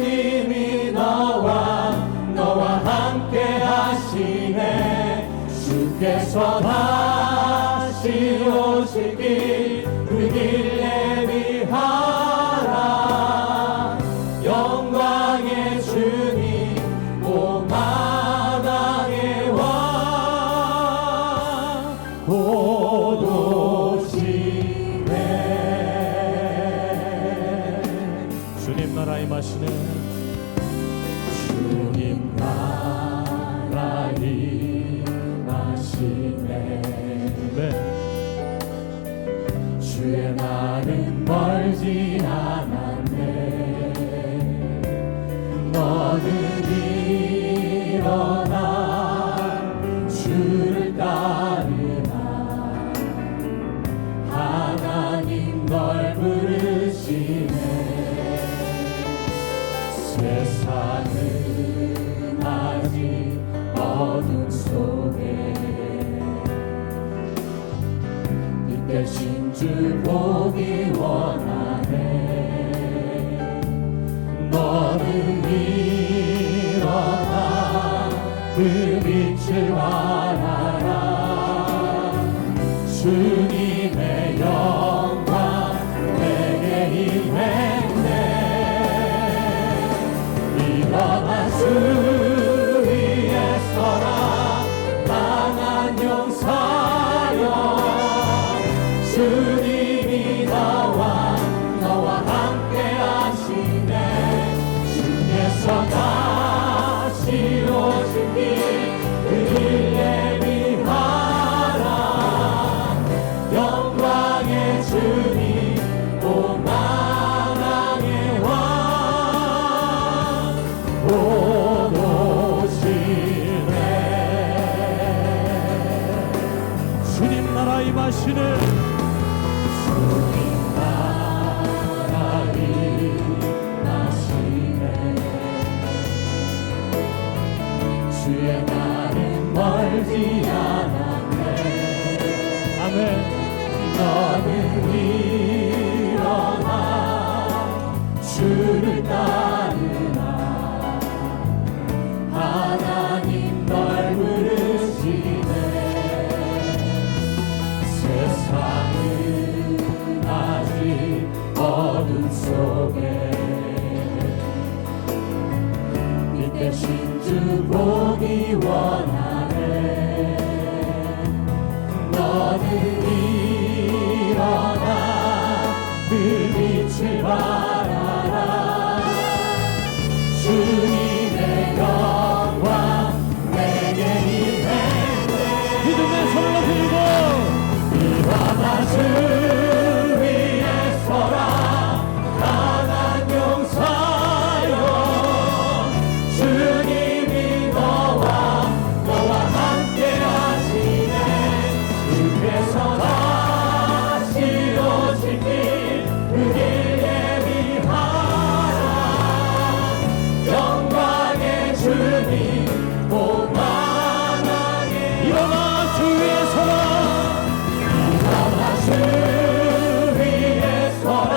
주님이 너와 함께 하시네. 주께서 다시 오실 길 그 길 예비하라. 영광의 주님 온 마당에 와 곧 오시네. 주님 나라 임하시네. 주님 나라 임하시네. 주의 날은 멀지 않았네. 너는 일어나 주를 따르라. 하나님 널 부르시네. 세상은 아직 어둠 속에 빛대신 주 보기 원하네. 너는 일어나 그 빛을 발하라. 주님의 영광 내게 임했네. 일어나 주 위에 서라. 강한 용사여. 주님이 너와 함께 하시네. 주께서 다시 오실 길 그 길 예비하라. 영광의 주님 온 마당에 와 곧 오시네. 주님 나라 임하시네. 주의 날은 멀지 않았네. 아멘. 너는 일어나 주를 따르라. 하나님 널 부르시네. 세상은 아직 어둠 속에 빛대신 주 보기 원하네. 너는 일어나 그 빛을 발하라. 주님의 영광 내게 임했네. 믿음의 손을 높이고 일어나 주 위에 서라. 강한 용사여. 주님이 너와 함께 하시네. 주께서 다시 오실 길 그 길 예비하라. 영광의 주님 온 마당에 일어나 주 위에 서라. 일어나 주 위에 서라.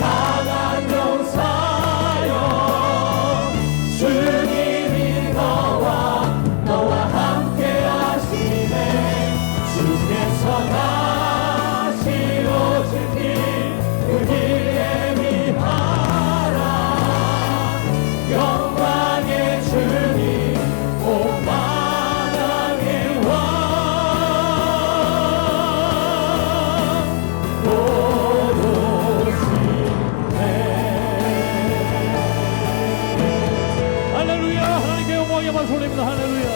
강한 용사여. 주님이 너와 함께 하시네. 주께서 다시 오실 길 그 길 예비하라. 영광의 주님 온 마당에 와 곧 오시네. 할렐루야. 하나님께 영광의 박수 올립니다. 할렐루야.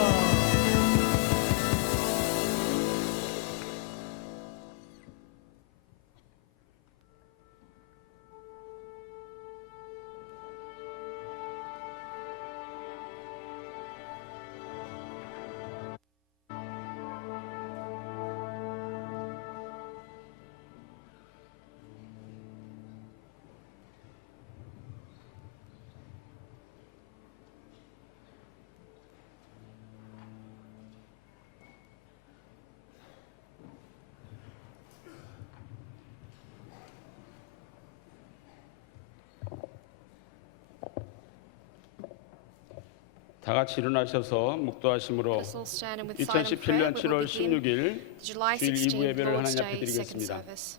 다 같이 일어나셔서 묵도하심으로 Let us all stand and with silent 2017년 prayer we will 7월 begin 16일 the July 주일 2부 16th 예배를 Lord's 하나님 앞에 Day second 드리겠습니다. service.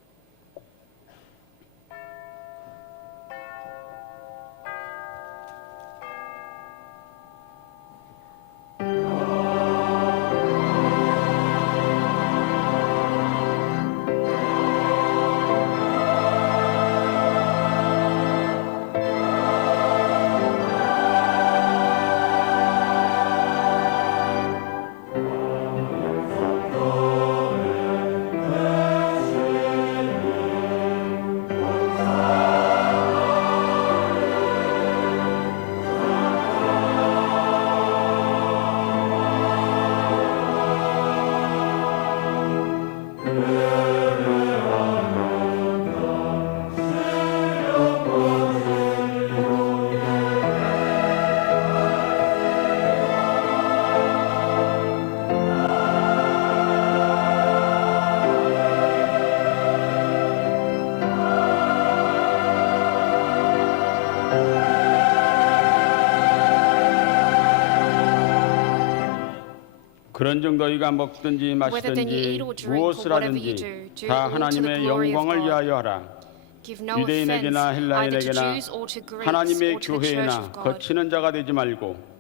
그런즉 너희가 먹든지 Whether then you 마시든지 eat or drink or 무엇을 whatever you 하든지 do, do 다 all to the 하나님의 glory of 영광을 God. 위하여 하라. Give no offense 유대인에게나 either to 헬라인에게나 Jews or to Greeks 하나님의 or to the church 교회나 of God. 거치는 자가 되지 말고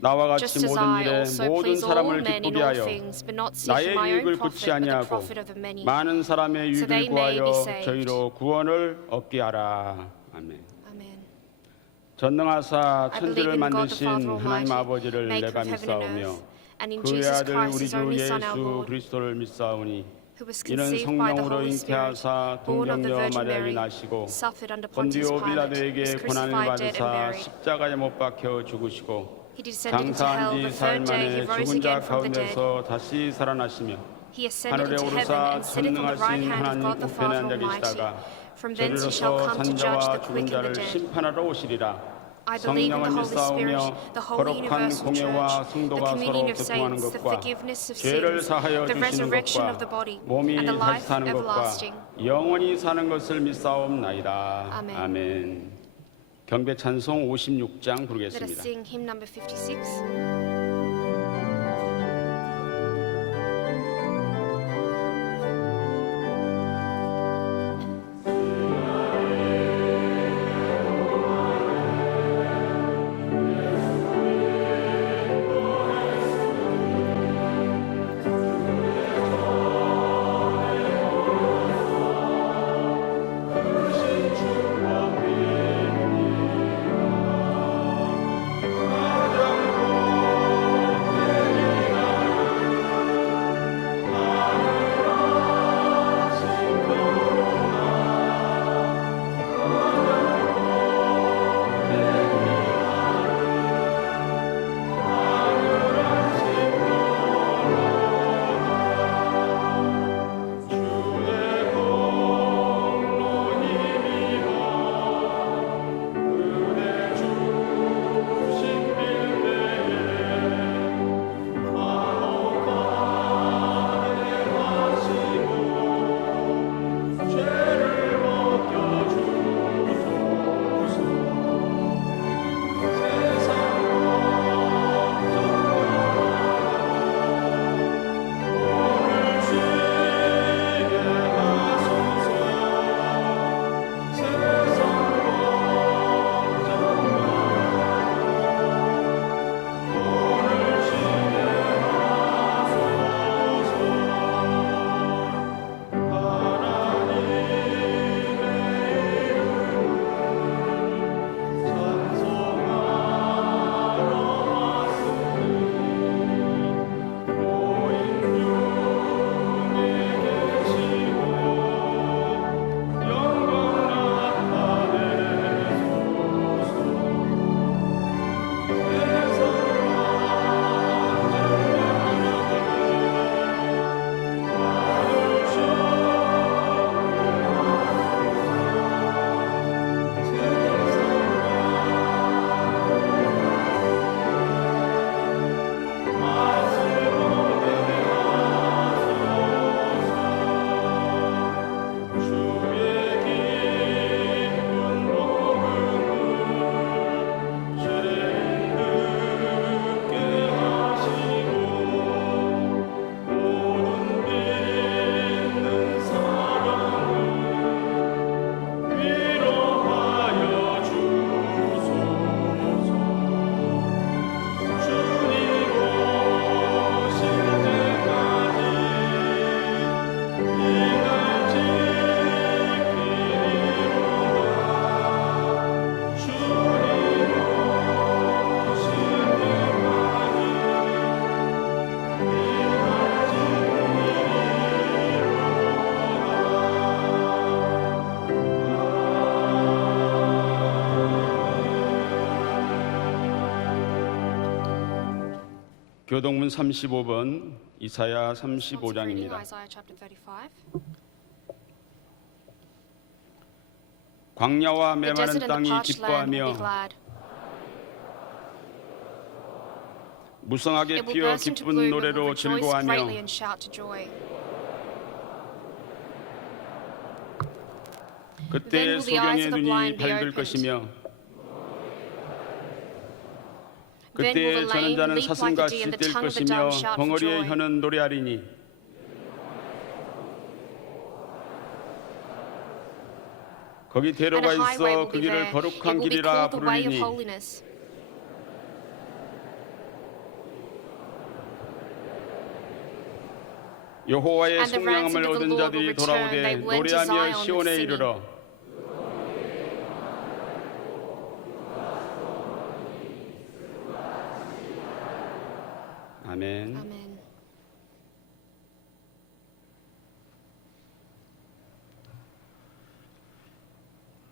나와 Just 같이 as 모든 I 일에 also 모든 please all 사람을 men in 기쁘게 all 하여 things, but not 나의 seeking my 유익을 own 굳이 profit, but the 아니하고 profit of the many. 많은 사람의 So they 유익을 may be 구하여 saved. 저희로 구원을 얻게 하라. 아멘. Amen. 전능하사 I believe 천지를 in God the 만드신 Father 하나님 Almighty, 아버지를 maker 내가 of heaven and 믿사오며 earth, and in 그의 Jesus 아들 Christ, 우리 his 주 only Son, our 예수 Lord, 그리스도를 믿사오니 who was 이는 conceived by the 성령으로 Holy Spirit, 잉태하사 born of the 동정녀 Virgin 마리아에게 Mary, 나시고 suffered under Pontius 본디오 Pilate, was 빌라도에게 고난을 crucified, dead, and 받으사 buried. 십자가에 못 박혀 죽으시고 He descended into 장사한 hell. 지 The 사흘 third day he 만에 rose 죽은 자 again from the dead. 가운데서 다시 살아나시며 He ascended 하늘에 into heaven 오르사 and sitteth on the right 전능하신 hand of 하나님 God the 우편에 Father 앉아 Almighty. 계시다가 From thence he shall 저리로서 come to judge 산자와 the 죽은 quick and the 자를 dead. 심판하러 오시리라. I believe in the 성령을 Holy Spirit, 믿사오며 the holy 거룩한 universal 공예와 church, the 성도가 communion 서로 of 교통하는 saints, the 것과 forgiveness of 죄를 sins, 사하여 the 주시는 resurrection of the 것과 body, 몸이 and the 다시 life 사는 것과 everlasting. 영원히 사는 것을 믿사옵나이다. 아멘. 아멘. 경배 찬송 56장 Let us 부르겠습니다. sing hymn number 56. 주 교동문 35번 이사야 Once reading 35장입니다. Isaiah chapter 35. 광야와 The desert 메마른 and the 땅이 parched land will be 기뻐하며 glad. 무성하게 It will 피어 burst into 기쁜 bloom and will 노래로 rejoice 즐거워하며 greatly and shout to joy. Then 그때 will the eyes 소경의 of the 눈이 blind be 밝을 opened. 것이며 Then will 그때 the 저는 lame 자는 leap like 사슴같이 a deer and the 뛸 tongue of the 것이며 dumb shout for 벙어리의 joy. 혀는 노래하리니 거기 And 대로가 a highway 있어 will 그 be 길을 there. It 거룩한 will be 길이라 called the way of 부르리니 holiness. 여호와의 And the ransom 속량함을 of the 얻은 Lord will 자들이 return. 돌아오되 They will enter 노래하며 Zion with 시온에 singing. 이르러 아멘. Amen.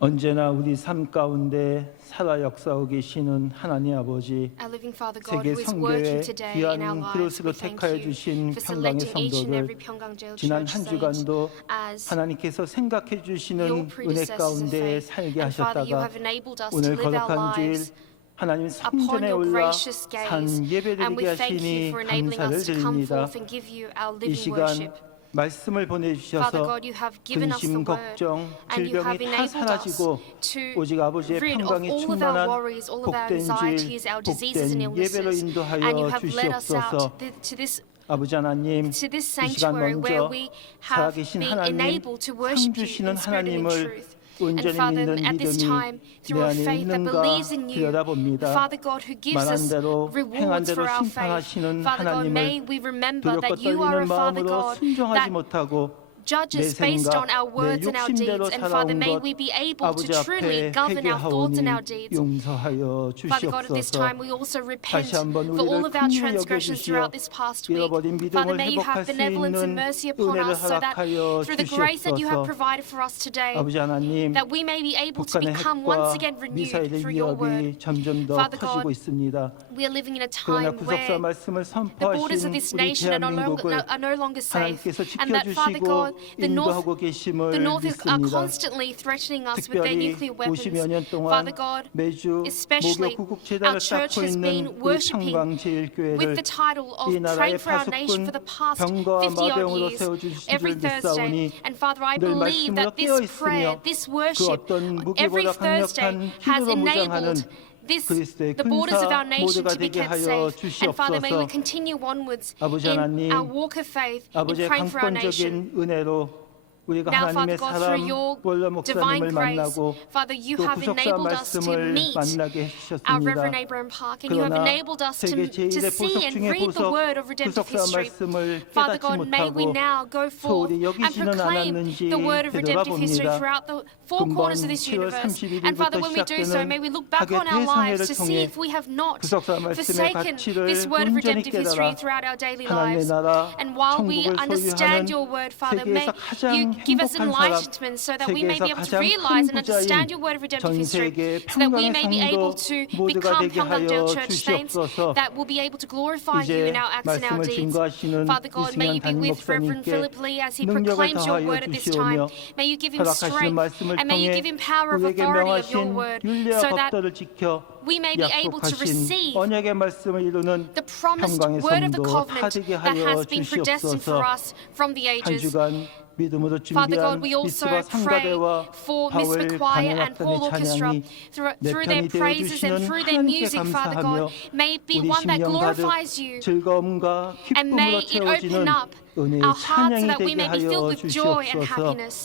언제나 우리 삶 가운데 살아 역사하고 계시는 하나님 아버지, Our living Father God, 세계 who is working 성교회 today in our 귀한 lives, 그릇으로 we thank 택하여 you 주신 for 평강의 selecting each and every 성도들, Pyeonggang Jail 지난 Church 한 saint 주간도 as 하나님께서 생각해 your 주시는 은혜 predecessors of 가운데 faith. 살게 And Father, you 하셨다가 have enabled us to 오늘 live our 거룩한 주일 lives 하나님 upon 성전에 your 올라 gracious 산 gaze. 예배 And we 드리게 thank you 하시니 for enabling 감사를 us to come 드립니다. forth and give you our 이 living 시간 worship. 말씀을 Father 보내주셔서 God, you have given us the 근심, word, 걱정, and you have 질병이 다 enabled us 사라지고 to 오직 아버지의 rid of 평강이 all of our 충만한 worries, all of our 복된 anxieties, 질, our diseases and 복된 예배로 illnesses. And 인도하여 you have led us 주시옵소서. out to this 아버지 하나님, to this 이 시간 sanctuary where 먼저 we have 살아계신 been 하나님, enabled to 상 worship you 주시는 in spirit and in 하나님을 truth. And 온전히 Father, 믿는 at this 믿음이 time, 내 through a 안에 faith that 있는가 believes in you, the 들여다봅니다. Father God who gives 말한 us 대로 행한 rewards 대로 for our faith. 심판하시는 Father God, may 하나님을 we remember 두렵고 that you are 떨리는 a Father 마음으로 God 순종하지 that 못하고 judge 내 us based on 생각, our 내 words and our 욕심대로 deeds. And Father, 살아온 may 것 we be able to 아버지 truly 앞에 govern our thoughts and our 회개하오니 deeds. 용서하여 Father God, at this 주시옵소서. time we also repent 다시 한번 for all 우리를 of our 긍휼히 transgressions 여겨주시어 throughout this past week. 잃어버린 Father, 믿음을 may you have 회복할 수 benevolence and 있는 mercy upon 은혜를 us so that 허락하여 through the grace that you have 주시옵소서. provided for us today, 아버지 하나님, that we may be able to 북한의 become once 핵과 again renewed 미사일의 through your word. 위협이 점점 더 Father God, 커지고 있습니다. we are living in a 그러나 time 구속사 where 말씀을 the borders of 선포하신 this 우리 nation are 대한민국을 no longer safe. 하나님께서 And that, Father God, 지켜주시고 the North 인도하고 계심을 are 믿습니다. constantly threatening us with their 특별히 nuclear weapons. 50여 년 동안 Father God, 매주 especially 목요 구국 our 제단을 church 쌓고 has 있는 been 우리 worshipping with 평강제일교회를 the title of 이 praying 나라의 for our nation 파수꾼 for the past 병거와 50 odd 마병으로 years 세워주신 every 줄 믿사오니 Thursday. And Father, I 늘 believe 말씀으로 that this 깨어 prayer, 있으며 this 그 worship, 어떤 every 무기보다 Thursday 강력한 has 힘으로 무장하는 enabled 그리스도의 the borders of our 군사 nation 모두가 to be 되게 kept 하여 safe. And Father, may we 주시옵소서. continue onwards 아버지 in 하나님, our walk of faith, in 아버지의 praying for our nation. 강권적인 은혜로 우리가 Now, 하나님의 Father God, 사람 through your 원로 divine 목사님을 grace, 만나고 Father, you 또 have 구속사 enabled us to 말씀을 meet 만나게 our 해주셨습니다. Reverend Abraham Park, and you have 그러나 enabled us 세계 to 제1의 see 보석 and 중의 read the 보석 word of redemptive 구속사 history. 말씀을 Father 깨닫지 God, may we 못하고 now go forth 소홀히 and 여기지는 proclaim 않았는지 the word of redemptive history 되돌아봅니다. throughout the four corners of 금번 this 7월 universe. 31일부터 And Father, when we do so, may we look back 하게 on our lives 대성회를 to see 통해 if we have not 구속사 말씀의 forsaken 가치를 this word of 온전히 redemptive history 깨달아 throughout our daily 하나님의 lives. 나라 And while we 천국을 understand 소유하는 your word, Father, may 세계에서 가장 you give us 행복한 사람, enlightenment so that we may be 세계에서 able to 가장 realize 큰 and understand your 부자인 word of redemptive 전 history, 세계 so that we 평강의 may be able 성도 to 모두가 become 되게 Pyeonggang 하여 Church saints 주시옵소서. that will be able to glorify you in 이제 our acts and our 말씀을 deeds. 증거하시는 Father God, may 이승현 you be 담임 with Reverend 목사님께 Philip Lee as he 능력을 proclaims your 더하여 word at this time. 주시오며 May you give him 허락하시는 strength, 말씀을 and may you 통해 give him power of 우리에게 authority of your 명하신 word, 윤리와 so that 법도를 지켜 we may be able to 약속하신 receive 언약의 말씀을 이루는 the promised 평강의 word of the 성도 다 covenant 되게 that 하여 has been predestined for 주시옵소서. us from the 한 ages. 주간 믿음으로 Father God, 준비한 we also 미스바 pray 상가대와 for Miss 바울 McQuire and Paul 강연학단의 Orchestra 찬양이 through 내 their 편이 praises and 되어주시는 through their 하나님께 music, Father 감사하며 God. May it be 우리 one that 심령 가득 glorifies you. 즐거움과 And may 기쁨으로 it open 채워지는 up 은혜의 our hearts so 찬양이 that we 되게 may be filled 하여 with joy and 주시옵소서. happiness.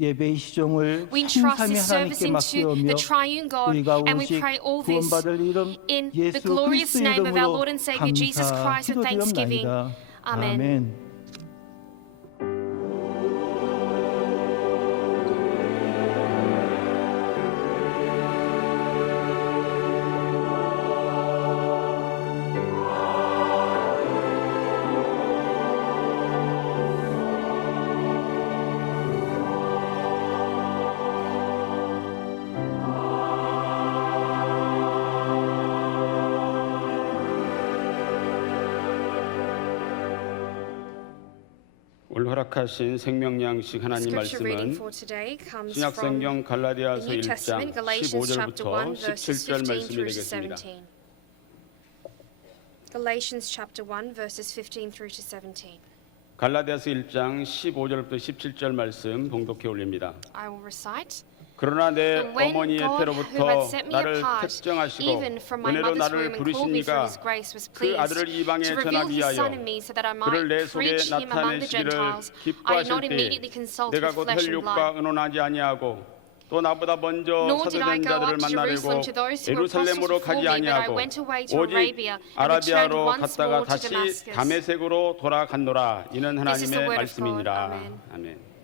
예배의 시종을 We entrust 신삼위 this service 하나님께 into 맡기오며 the triune God, 우리가 and we 오직 pray all this 구원받을 이름 in the 예수 glorious 그리스도 name of our 이름으로 Lord and Savior Jesus Christ with thanksgiving. 감사기도드립니다. Amen. 아멘. 오늘 허락하신 생명 양식 하나님 Scripture reading 말씀은 for today comes 신약 from 성경 갈라디아서 the New 1장 Testament, Galatians chapter 1, 15절부터 verses 17절 15 말씀이 through to 되겠습니다. 17. Galatians chapter 1, verses 15 through to 17. 갈라디아서 1장 15절부터 17절 말씀 봉독해 올립니다. I will recite. 그러나 내 And when 어머니의 God, who had 때로부터 set me 나를 apart, 택정하시고 even from my 은혜로 mother's 나를 womb, and called me for 부르시니가 His grace, was 그 pleased 아들을 이방에 to reveal 전하기 His 위하여 Son in me, so that I 그를 내 might 속에 preach Him among the 나타내시기를 Gentiles. I did 기뻐하실 not 때 immediately consult 내가 with 곧 flesh and blood. 혈육과 의논하지 아니하고 또 나보다 먼저 Nor did I 사도된 go 자들을 up to 만나려고 Jerusalem to those who were apostles 예루살렘으로 before 가지 me, but I 아니하고 went away to 오직 Arabia and returned 아라비아로 once 갔다가 more to 다시 Damascus. 다메섹으로 돌아갔노라. 이는 This is the 하나님의 word of God. 말씀이니라. Amen. 아멘.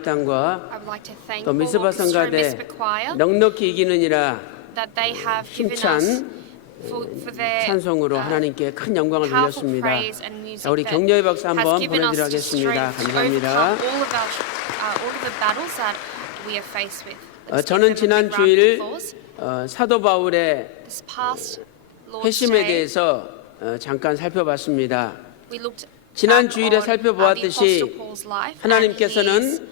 관악단과 I would like to thank 또 all 미스바 orchestra and 성가대 Mitzvah choir 넉넉히 이기느니라 that they have given 힘찬 us for their 찬송으로 하나님께 큰 영광을 powerful 돌렸습니다. praise and music 자, 우리 that 격려의 박수 has 한번 given us the 보내드리겠습니다. strength to 감사합니다. overcome all of the battles that we are faced with. Let's give 저는 them a 지난 big round of 주일 applause. 사도 바울의 This past Lord's 회심에 Day, 대해서 잠깐 살펴봤습니다. we looked 지난 back 주일에 on, 살펴보았듯이 the Apostle Paul's life and 하나님께서는 his,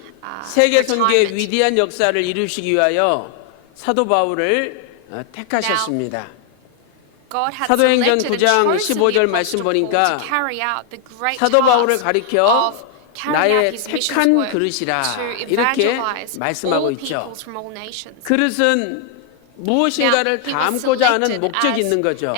세계 선교의 retirement. 위대한 역사를 이루시기 위하여 사도 바울을 택하셨습니다. God had 사도행전 selected and 9장 chosen 15절 the 말씀 Apostle Paul 보니까 to carry out the great 사도 바울을 task 가리켜 of carrying out 나의 his mission's 택한 work 그릇이라 to 이렇게 evangelize 말씀하고 all 있죠. peoples from all nations. 그릇은 무엇인가를 Now, he was 담고자 하는 selected 목적이 as 있는 거죠.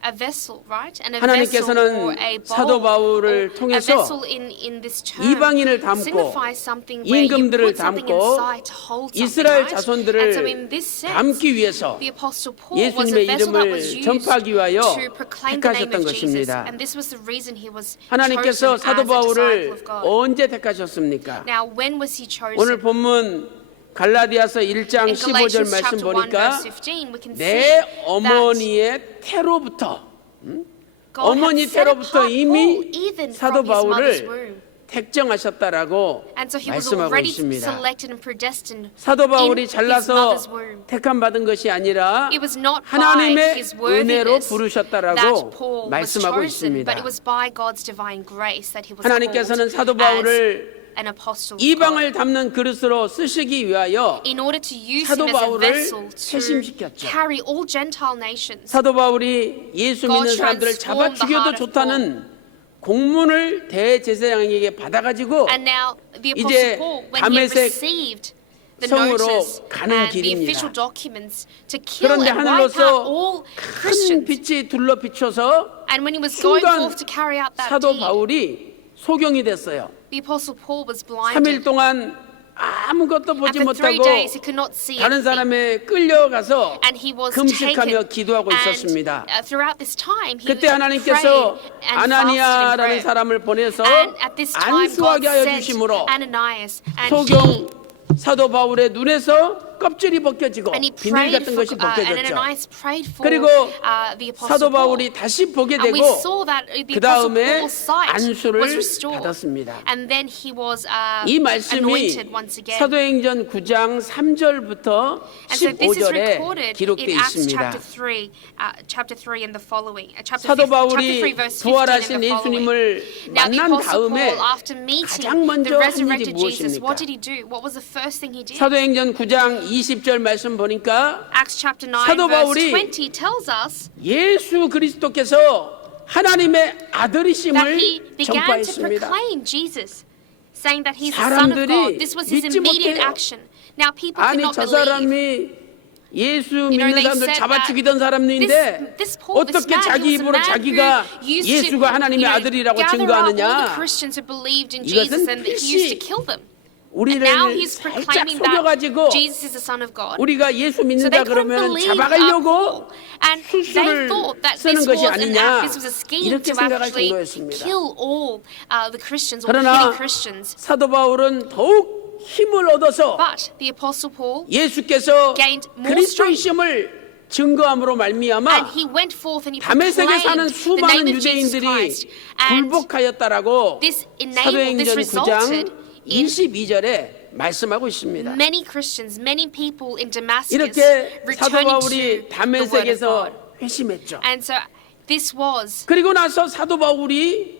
a vessel, right? And a 하나님께서는 vessel or a bowl 사도 바울을 or a 통해서 vessel in this term 이방인을 담고 signifies something where you 임금들을 put something 담고 inside to hold something, 이스라엘 right? 자손들을 And so in this sense, 담기 위해서 the Apostle Paul was a 예수님의 vessel that 이름을 was used 전파하기 위하여 to proclaim the name 택하셨던 of Jesus. 것입니다. And this was the reason he was 하나님께서 chosen 사도 as a disciple 바울을 of God. 언제 택하셨습니까? Now, when was he chosen? 오늘 본문 갈라디아서 1장 In 15절 Galatians 말씀 chapter 1 보니까 verse 15, we can see 내 that 어머니의 태로부터 God 어머니 had set 태로부터 apart 이미 Paul even 사도 from his mother's 바울을 womb. 택정하셨다라고 And so he was 말씀하고 already 있습니다. selected and predestined 사도 in 바울이 his 잘나서 mother's womb. 택함 받은 것이 아니라 It was not by 하나님의 his 은혜로 worthiness that 부르셨다라고 Paul was 말씀하고 chosen, 있습니다. but it was by God's divine grace that he was 하나님께서는 called 사도 as 바울을 an apostle of 이방을 God. 담는 그릇으로 쓰시기 위하여 In order to use 사도 him as a 바울을 vessel to 회심시켰죠. carry all Gentile nations. 사도 바울이 예수 God 믿는 사람들을 잡아 transformed the 죽여도 heart of 좋다는 공문을 대제사장에게 받아가지고 And now the 이제 Apostle Paul, when he 다메섹 received the 성으로 notice 가는 and the 길입니다. official documents to kill 그런데 and wipe out 하늘로서 all 큰 Christians, 빛이 둘러 비춰서 and when he was going 순간 forth to carry out that 사도 deed, 바울이 소경이 됐어요. the Apostle Paul was 3일 blinded. 동안 아무것도 And 보지 for 3 못하고 days he could not see 다른 anything. 사람에 끌려가서 And he was 금식하며 taken. 기도하고 And 있었습니다. throughout this time, he 그때 prayed 하나님께서 and 아나니아라는 fasted in prayer. 사람을 보내서 And at this time, God 안수하게 하여 sent 주심으로 Ananias, and 소경 사도 바울의 눈에서 껍질이 벗겨지고 he 비늘 prayed 같은 for, 것이 and 벗겨졌죠. Ananias prayed for 그리고 the Apostle 사도 Paul. 바울이 다시 보게 And we 되고 saw that the 그 Apostle 다음에 Paul's sight 안수를 was restored. 받았습니다. And then he was 이 말씀이 anointed once again. 사도행전 9장 3절부터 And so this is 15절에 recorded 기록되어 in Acts 있습니다. chapter 3 and the following. Chapter 사도 3 바울이 verse 15 and 부활하신 the following. 예수님을 Now the 만난 Apostle 다음에 Paul, after meeting 가장 먼저 the 한 일이 resurrected Jesus, 무엇입니까? what did he do? What was the first thing he did? 사도행전 9장 20절 말씀 보니까 Acts chapter 9 사도 verse 바울이 20 tells us 예수 그리스도께서 하나님의 that 아들이심을 he began to 전파했습니다. proclaim Jesus, saying that he's the Son of 사람들이 God. This was his 믿지 immediate 못해요. action. Now people could 아니 not 저 believe. 사람이 예수 You know, 믿는 they 사람들 said 잡아 that 죽이던 사람인데 this Paul, this 어떻게 man, 자기 he was a 입으로 man 자기가 who used 예수가 to, 하나님의 아들이라고 gather up all the 증거하느냐? Christians who believed in 이것은 Jesus and that he used to 필시 kill them. And 우리를 now he's 살짝 proclaiming 속여가지고 that Jesus is the Son of God. 우리가 예수 So 믿는다 they couldn't 그러면 believe 잡아가려고 Paul. And they 수술을 thought that 쓰는 this 것이 was an 아니냐 act, this was a scheme 이렇게 to 생각할 actually 정도였습니다. kill all the Christians or 그러나 killing Christians. 사도 바울은 더욱 힘을 얻어서 But the Apostle Paul, 예수께서 gained more 그리스도이심을 증거함으로 and 말미암아 he went forth and he 다메섹에 사는 proclaimed the 수많은 name of Jesus 유대인들이 Christ. And 굴복하였다라고 this enabled, this 사도행전 9장 resulted in 22절에 말씀하고 있습니다. many Christians, many people in Damascus 이렇게 사도 returning 바울이 to the word of 다메섹에서 God. 회심했죠. And so this was 그리고 나서 사도 바울이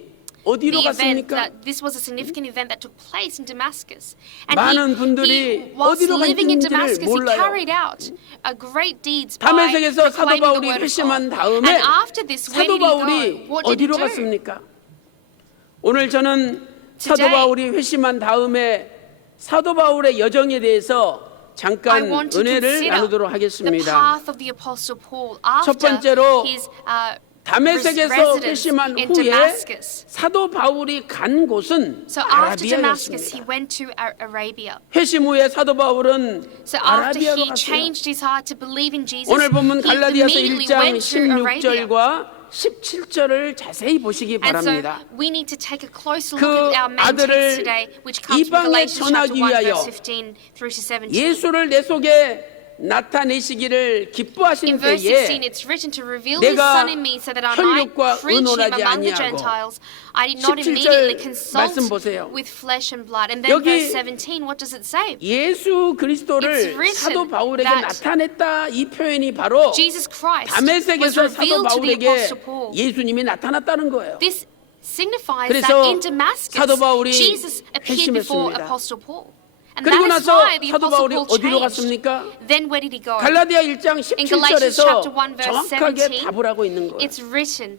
어디로 the event 갔습니까? that this was a significant event that took place in Damascus. And 많은 he 분들이 whilst 어디로 living in 갔는지를 Damascus, he 몰라요. carried out a great deeds by 다메섹에서 사도 proclaiming the 바울이 word of 회심한 God. 다음에 And after this, where 사도 did he 바울이 go? What did he 어디로 do? 갔습니까? 오늘 저는 사도 Today, 바울이 회심한 다음에 사도 바울의 여정에 대해서 I 잠깐 want to 은혜를 consider 나누도록 the 하겠습니다. path of the Apostle Paul 첫 after 번째로 his 다메섹에서 residence 회심한 in 후에 Damascus. 사도 바울이 간 곳은 So after Damascus, he 아라비아였습니다. went to Arabia. 회심 후에 사도 바울은 So after 아라비아로 he 갔어요. changed his heart to believe in Jesus, 오늘 본문 he 갈라디아서 immediately 1장 went to Arabia. 16절과 17절을 자세히 보시기 And so 바랍니다. we need to take a closer 그 look at our main 아들을 text today, which comes from 이방에 Galatians chapter 1, 전하기 verse 위하여 15 through to 17. 예수를 내 속에 나타내시기를 In 기뻐하신 verse 때에 16, it's written to reveal His 내가 Son in me so that I might 혈육과 preach Him 의논하지 among the 아니하고. Gentiles. I did not 17절 immediately consult 말씀 보세요. with flesh and blood. And then 여기 verse 17, what does it say? 예수 It's 그리스도를 written 사도 바울에게 that 나타냈다 이 표현이 바로 Jesus Christ was 다메섹에서 사도 revealed to the 바울에게 Apostle Paul. 예수님이 나타났다는 거예요. This signifies 그래서 that in Damascus, 사도 바울이 Jesus appeared before 회심했습니다. Apostle Paul. And 그리고 that is 나서 why the 사도 Apostle 바울이 Paul 어디로 changed. 갔습니까? Then where did he go? 갈라디아 1장 In Galatians 17절에서 chapter 1 verse 정확하게 17, 답을 하고 있는 거예요. it's written,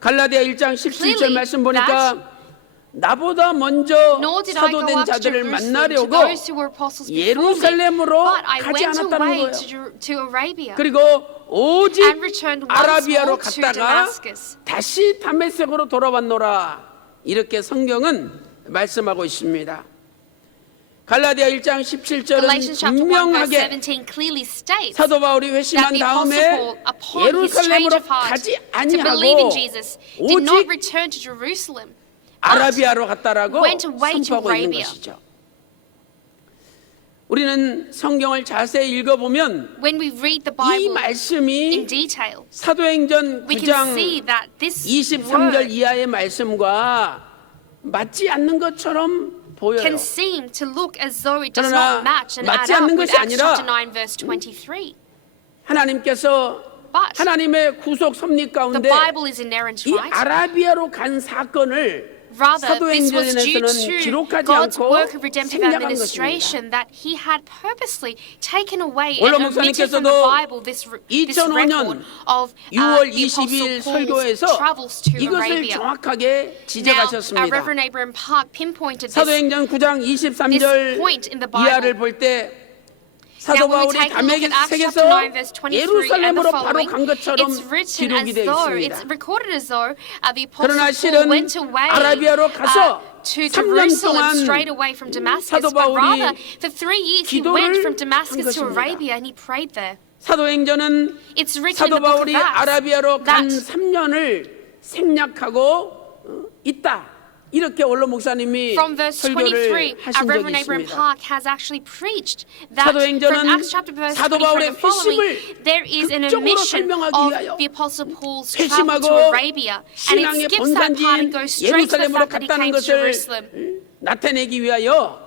갈라디아 1장 17절 clearly 말씀 보니까 나보다 먼저 nor did I go 사도된 up to 자들을 Jerusalem to 만나려고 those who were apostles before me, 예루살렘으로 but I 가지 went 않았다는 away 거예요. to Arabia 그리고 오직 and returned once 아라비아로 more to 갔다가 Damascus. 다시 다메섹으로 돌아왔노라. 이렇게 성경은 말씀하고 있습니다. 갈라디아 1장 Galatians 17절은 chapter 1 verse 분명하게 17 clearly states 사도 바울이 that 회심한 the Apostle 다음에 Paul, upon his change 예루살렘으로 of heart 가지 to believe in 아니하고 Jesus, did not 오직 return to Jerusalem, but 아라비아로 갔다라고 went away to 선포하고 있는 Arabia. 것이죠. 우리는 성경을 자세히 읽어보면 when we read the 이 Bible in 말씀이 detail, 사도행전 we can 9장 see that this 23절 word 이하의 말씀과 맞지 않는 것처럼 보여요. can seem to look as though it does 그러나 not match and add 맞지 up 않는 with 것이 Acts 아니라 chapter 9 verse 23. 하나님께서 But 하나님의 구속 섭리 the 가운데 Bible is inerrant, 이 right? 아라비아로 간 사건을 Rather, this was due 사도행전에서는 to 기록하지 God's 않고 work of redemptive 생략한 것입니다. administration that He had purposely taken away 원로 and omitted from 목사님께서도 the Bible this record 2005년 of 6월 the 20일 Apostle Paul's 설교에서 travels to 이것을 Arabia. 정확하게 Now, 지적하셨습니다. Reverend Abraham Park pinpointed this. 사도행전 9장 23절 point in the Bible. 이하를 볼 때 Now, 사도 when we 바울이 take a look at Acts 다메섹에서 chapter 9, verse 23 and the 예루살렘으로 바로 following, 간 것처럼 it's written 기록이 as 되어 though, 있습니다. it's recorded as though the 그러나 Apostle 실은 Paul went away 아라비아로 가서 to 3년 Jerusalem 동안 straight away from Damascus, 사도 but 바울이 rather for 3 years he 기도를 went from 한 Damascus to 것입니다. Arabia and he prayed there. 사도행전은 It's written in 사도 the book of 바울이 Acts 아라비아로 간 that 3년을 생략하고 있다. 이렇게 원로 목사님이 from verse 설교를 23, 하신 적이 Reverend Abraham 있습니다. Park has actually preached that 사도행전은 from Acts chapter verse 사도 23 바울의 and following, 회심을 there is an 극적으로 omission 설명하기 of 위하여 the Apostle Paul's travel to 회심하고 Arabia, and it 신앙의 skips that part and 본산지인 goes straight to the 예루살렘으로 fact that he 갔다는 came to 것을 Jerusalem. 나타내기 위하여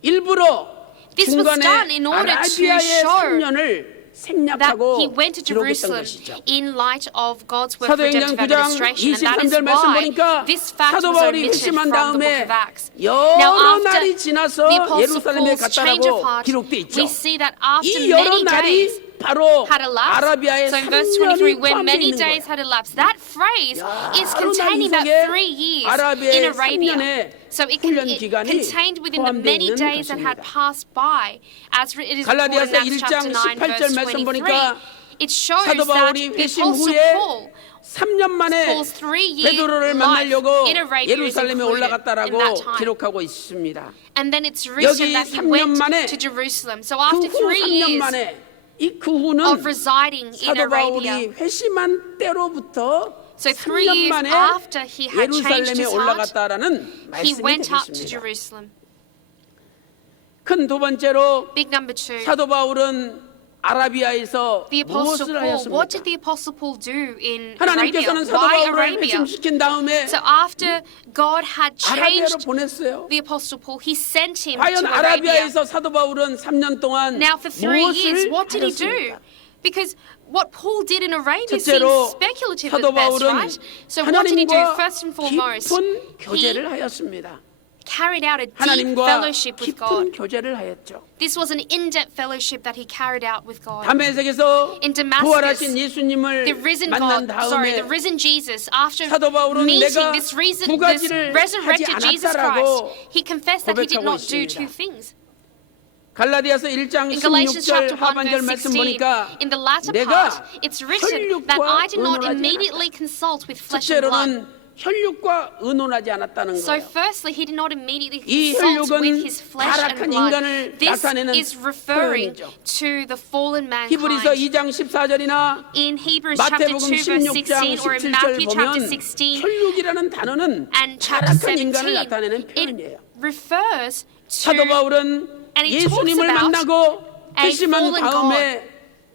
일부러 This was done 중간에 in order to 아라비아의 show 3년을 that 생략하고 he went to 기록했던 Jerusalem 것이죠. in light of God's work of 사도행전 redemptive 9장 administration, and that is 23절 말씀 why 보니까 this fact 사도 was 바울이 omitted 회심한 from the book 다음에 of Acts. 여러 Now, 날이 after 지나서 the Apostle 예루살렘에 Paul's change of 갔다라고 heart, 기록돼 있죠. we see that after 이 여러 many 날이 days 바로 had elapsed. 아라비아의 So in verse 23, 3년이 when 포함되어 many 있는 days 거예요. had elapsed, that phrase is 여러 날 containing that 이속에 3 years in 아라비아의 Arabia. 3년의 So it 훈련 기간이 contained within the 포함되어 many 있는 days that had 것입니다. passed by, as it is recorded 갈라디아서 in Acts chapter 9, 1장 18절 verse 말씀 23. 보니까 It shows 사도 that 바울이 the 회심 Apostle 후에 Paul 3년 만에 Paul's 3 year 베드로를 life 만나려고 in Arabia is 예루살렘에 included in 올라갔다라고 that time. 기록하고 있습니다. And then it's written 여기 that he 3년 went 만에 to Jerusalem. So 그 after 후 3 3년 years 만에 그 후는 of residing in 사도 바울이 Arabia, 회심한 때로부터 so 3 3년 years 만에 after he had changed 예루살렘에 his heart, 올라갔다라는 he 말씀이 went up to 되겠습니다. Jerusalem. 큰 두 번째로 Big number 2. 사도 바울은 아라비아에서 The Apostle 무엇을 Paul. What 하였습니까? did the Apostle Paul do in Arabia? 하나님께서는 사도 Why 바울을 Arabia? 회심시킨 다음에 So after God had 아라비아로 changed 보냈어요. the Apostle Paul, he sent him 과연 to Arabia. 아라비아에서 사도 바울은 3년 동안 Now for 3 years, 무엇을 what did he do? 하였습니까? Because what Paul did in Arabia 첫째로 seems speculative 사도 at best, 바울은 right? So what did he do? 하나님과 First and foremost, 깊은 he 교제를 하였습니다. carried out a deep 하나님과 fellowship with God. 깊은 교제를 하였죠. This was an in-depth fellowship that he carried out with God. 다메섹에서 In Damascus, 부활하신 예수님을 The risen 만난 God, sorry, 다음에 the risen Jesus, after 사도 바울은 meeting 내가 this 두 가지를 resurrected 하지 Jesus 않았다라고 Christ, he confessed that he did 고백하고 not do 있습니다. 2 things. 갈라디아서 1장 In Galatians 16절 chapter 1 하반절 verse 말씀 16, 보니까 in the latter 내가 part, it's written that 혈육과 I did not 의논하지 immediately consult with flesh and 첫째로는 blood. 혈육과 의논하지 않았다는 So 거예요. firstly, he did not immediately 이 consult 혈육은 with his flesh and 타락한 blood. 인간을 This 나타내는 is referring 표현이죠. to the fallen 히브리서 mankind. 2장 14절이나 In Hebrews chapter 마태복음 2 verse 16장 16 or in 17절 Matthew chapter 보면 16 혈육이라는 단어는 and chapter 타락한 인간을 17, 나타내는 it 표현이에요. refers 사도 to 바울은 and it talks 예수님을 about 만나고 a 회심한 fallen 다음에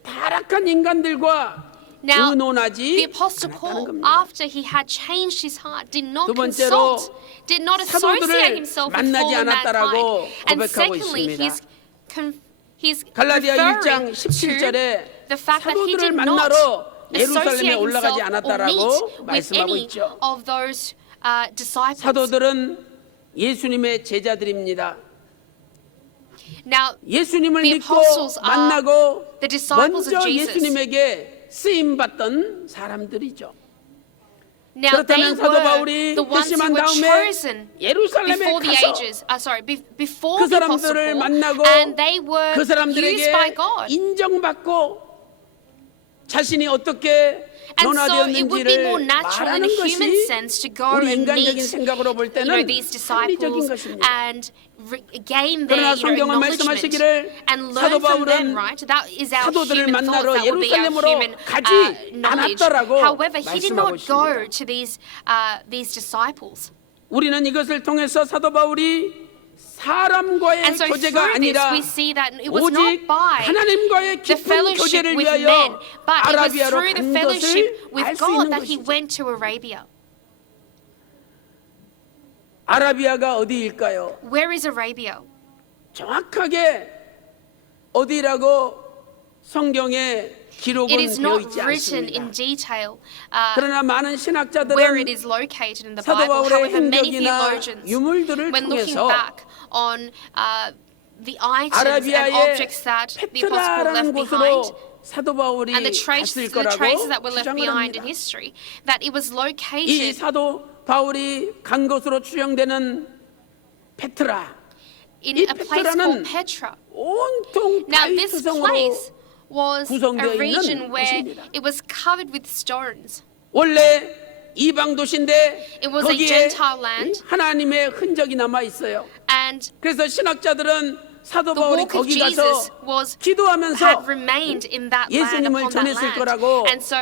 타락한 인간들과 Now, 의논하지 the Apostle 않았다는 Paul, 겁니다. after he had changed his heart, did not 두 번째로 consult, did not associate 사도들을 himself with 만나지 fallen 않았다라고 mankind. And 고백하고 secondly, 있습니다. he's 갈라디아 1장 referring 17절에 to the fact that he 사도들을 did not 만나러 예루살렘에 associate 올라가지 himself or 않았다라고 meet with 말씀하고 any 있죠. of those disciples. 사도들은 예수님의 제자들입니다. Now, 예수님을 the 믿고 apostles are 만나고 the disciples 먼저 of Jesus. 예수님에게 쓰임 받던 사람들이죠. Now they 그렇다면 사도 were 바울이 the ones who 회심한 were 다음에 chosen 예루살렘에 before the 가서 ages. Before 그 the Apostle 사람들을 Paul, 만나고 and they were 그 used by 사람들에게 God. 인정받고 자신이 어떻게 And so it would be more 변화되었는지를 natural in 말하는 a human 것이 sense to go 우리 and 인간적인 meet, 생각으로 볼 때는 these 합리적인 disciples 것입니다. and gain their 그러나 성경은 acknowledgement 말씀하시기를 and 사도 learn from them, 바울은 right? That is our 사도들을 human thoughts. 만나러 That would be our 예루살렘으로 human 가지 knowledge. 않았다라고 However, he did 말씀하고 not go 있습니다. to these disciples. 우리는 이것을 통해서 사도 바울이 사람과의 And so 교제가 through this, 아니라 we see that it was 오직 not by 하나님과의 the 깊은 fellowship 교제를 with men, 위하여 but it was 아라비아로 through the 간 fellowship 것을 with 알 수 God 있는 that he 것이죠. went to Arabia. 아라비아가 어디일까요? Where is Arabia? 정확하게 어디라고 성경에 It 기록은 is 되어 not 있지 written 않습니다. in detail 그러나 많은 where 신학자들은 it is located in the 사도 Bible. 바울의 However, many 행적이나 theologians, 유물들을 when looking 통해서 back on the items and 아라비아의 objects that the Apostle Paul 페트라라는 left behind, 곳으로 사도 바울이 and the 갔을 traces 거라고 that were left 주장을 behind 합니다. in history, that it was 이 located 사도 바울이 간 곳으로 추정되는 페트라, in 이 a place 페트라는 called Petra. 온통 Now, this 바위투성으로 place was 구성되어 a region 있는 where 곳입니다. it was covered with stones. 원래 이방 도시인데 It was a 거기에 Gentile land. 하나님의 흔적이 남아 있어요. And 그래서 신학자들은 사도 the 바울이 walk of 거기 Jesus 가서 was 기도하면서 had remained in that land, 예수님을 upon that 전했을 land. 거라고 And so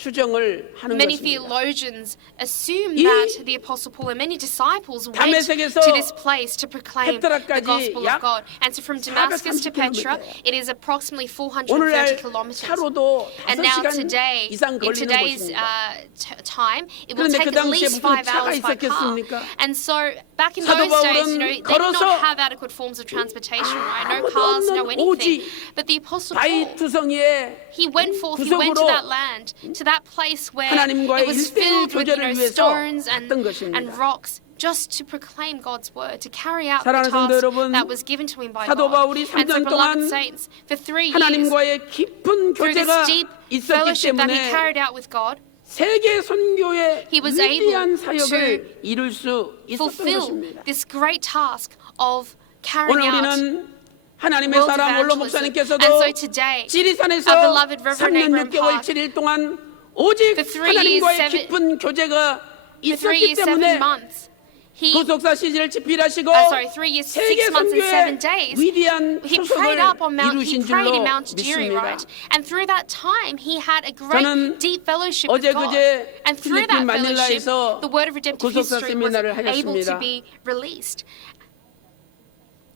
추정을 하는 many 것입니다. theologians assume 이 that the Apostle Paul and many disciples went 다메섹에서 to this place to proclaim the 페트라까지 gospel 약 of God. And so from Damascus to 430 Petra, 킬로미터예요. it is approximately 오늘날 430 kilometers. 차로도 And now 5시간 today, 이상 in 걸리는 today's 곳입니다. time, it will 그런데 take 그 at 당시에 least 무슨 5 차가 hours by car. 있었겠습니까? And so back in 사도 those days, 바울은 they did 걸어서 not have adequate forms of transportation, right? No 아무도 cars, no 없는 anything. 오지 But the Apostle Paul, 바위투성이에 he went forth, he went to 구석으로 that land, to that place where 하나님과의 it was 1:1 filled with 교제를 위해서 stones and 갔던 것입니다. rocks, just to proclaim God's word, to carry out the 사랑하는 성도 task 여러분, that was given to him by 사도 God. 바울이 And so, 3년 beloved 동안 saints, for 3 years, 하나님과의 깊은 through this 교제가 deep 있었기 fellowship that he 때문에 carried out with God, 세계 선교의 He was 위대한 able 사역을 이룰 수 있었던 fulfill 것입니다. this great task of carrying 오늘 out 우리는 하나님의 world 사랑 원로 evangelism. 목사님께서도 And so today, 지리산에서 our beloved Reverend 3년 Abraham 6개월 Park, 7일 동안 오직 for 3 years, 하나님과의 7 깊은 교제가 for 3 있었기 years, 7 때문에 months, he, 구속사 시절을 집필하시고 3 years, 세계 6 months and 7 선교의 days, 위대한 he 초석을 prayed up on Mount, he 이루신 prayed 줄로 in Mount Diri, 믿습니다. right? And through that time, he had a great 저는 deep fellowship with 어제 God. 그제 And through 필리핀 that fellowship, 마닐라에서 the word of redemptive 구속사 history was 세미나를 able to 하였습니다. be released.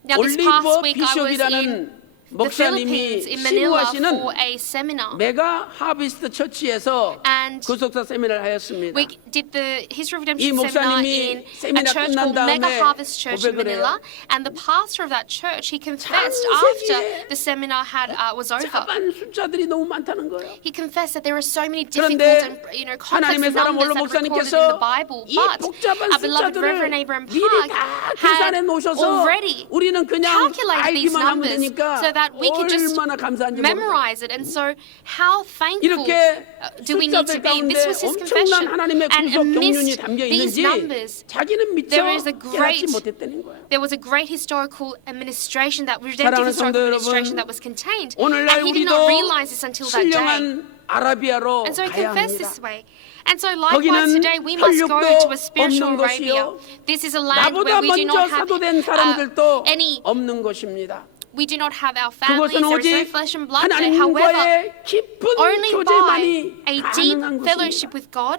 Now, this past 올리버 week, I was in 비숍이라는 the Philippines, 목사님이 in Manila, 신고하시는 for a seminar. 메가 하비스트 처치에서 And 구속사 세미나를 하였습니다. We did the History of 이 Redemption seminar 목사님이 in a 세미나 church 끝난 called Mega 다음에 Harvest Church in 고백을 Manila, 해요. and the pastor of that church, he confessed 전 after 세계에 the seminar was over. 작은 숫자들이 너무 많다는 거예요. He confessed that there are so many difficult 그런데 and complex 하나님의 사람 원로 numbers that are recorded in the 목사님께서 Bible, 이 but 복잡한 our beloved Reverend 숫자들을 Abraham 미리 Park 다 had 계산해 놓으셔서 already 우리는 그냥 calculated these 알기만 하면 numbers 되니까 so that that we could just 얼마나 감사한지 모릅니다. memorize it. And so, how thankful 이렇게 do we need to 숫자들 be? 가운데 This was his 엄청난 confession. 하나님의 And 구속 경륜이 amidst 담겨 these 있는지 numbers, 자기는 미처 there is a 깨닫지 great, 못했다는 거예요. there was a great historical administration, that redemptive 사랑하는 성도 historical 여러분, administration that was contained. 오늘날 And he did 우리도 not realize this until that day. 신령한 아라비아로 And so he 가야 confessed 합니다. this way. And so likewise 거기는 today we must go to a spiritual 혈육도 Arabia. 없는 This is a land 나보다 where we do 먼저 not have 사도된 사람들도 any, 없는 것입니다. we do not have our families, 그것은 there is no 오직 flesh and blood there. However, 하나님과의 깊은 only by 교제만이 a deep 가능한 fellowship 것입니다. with God,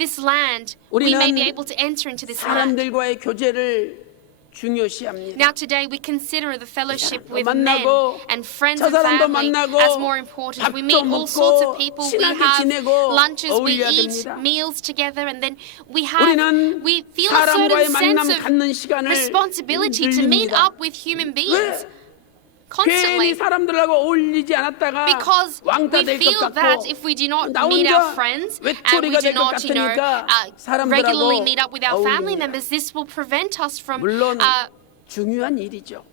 this land, we may be 우리는 able to enter into this land. 사람들과의 교제를 중요시합니다. Now today we consider the fellowship with men 만나고 and friends 저 and 사람도 family 만나고 as more important. We meet 밥도 all sorts of 먹고 people. We 친하게 have 지내고 lunches, we 어울려야 eat 됩니다. meals together, and then we 우리는 feel a 사람과의 certain 만남 sense 갖는 of 시간을 responsibility to meet 늘립니다. up with human beings 괜히 constantly. 사람들하고 어울리지 않았다가 Because 왕따 we 될 것 feel 같고 that if we do not 나 meet 혼자 our friends and we 외톨이가 do 될 것 not, 같으니까 regularly 사람들하고 meet up with our family 어울립니다. members, this will prevent us from 물론 중요한 일이죠. from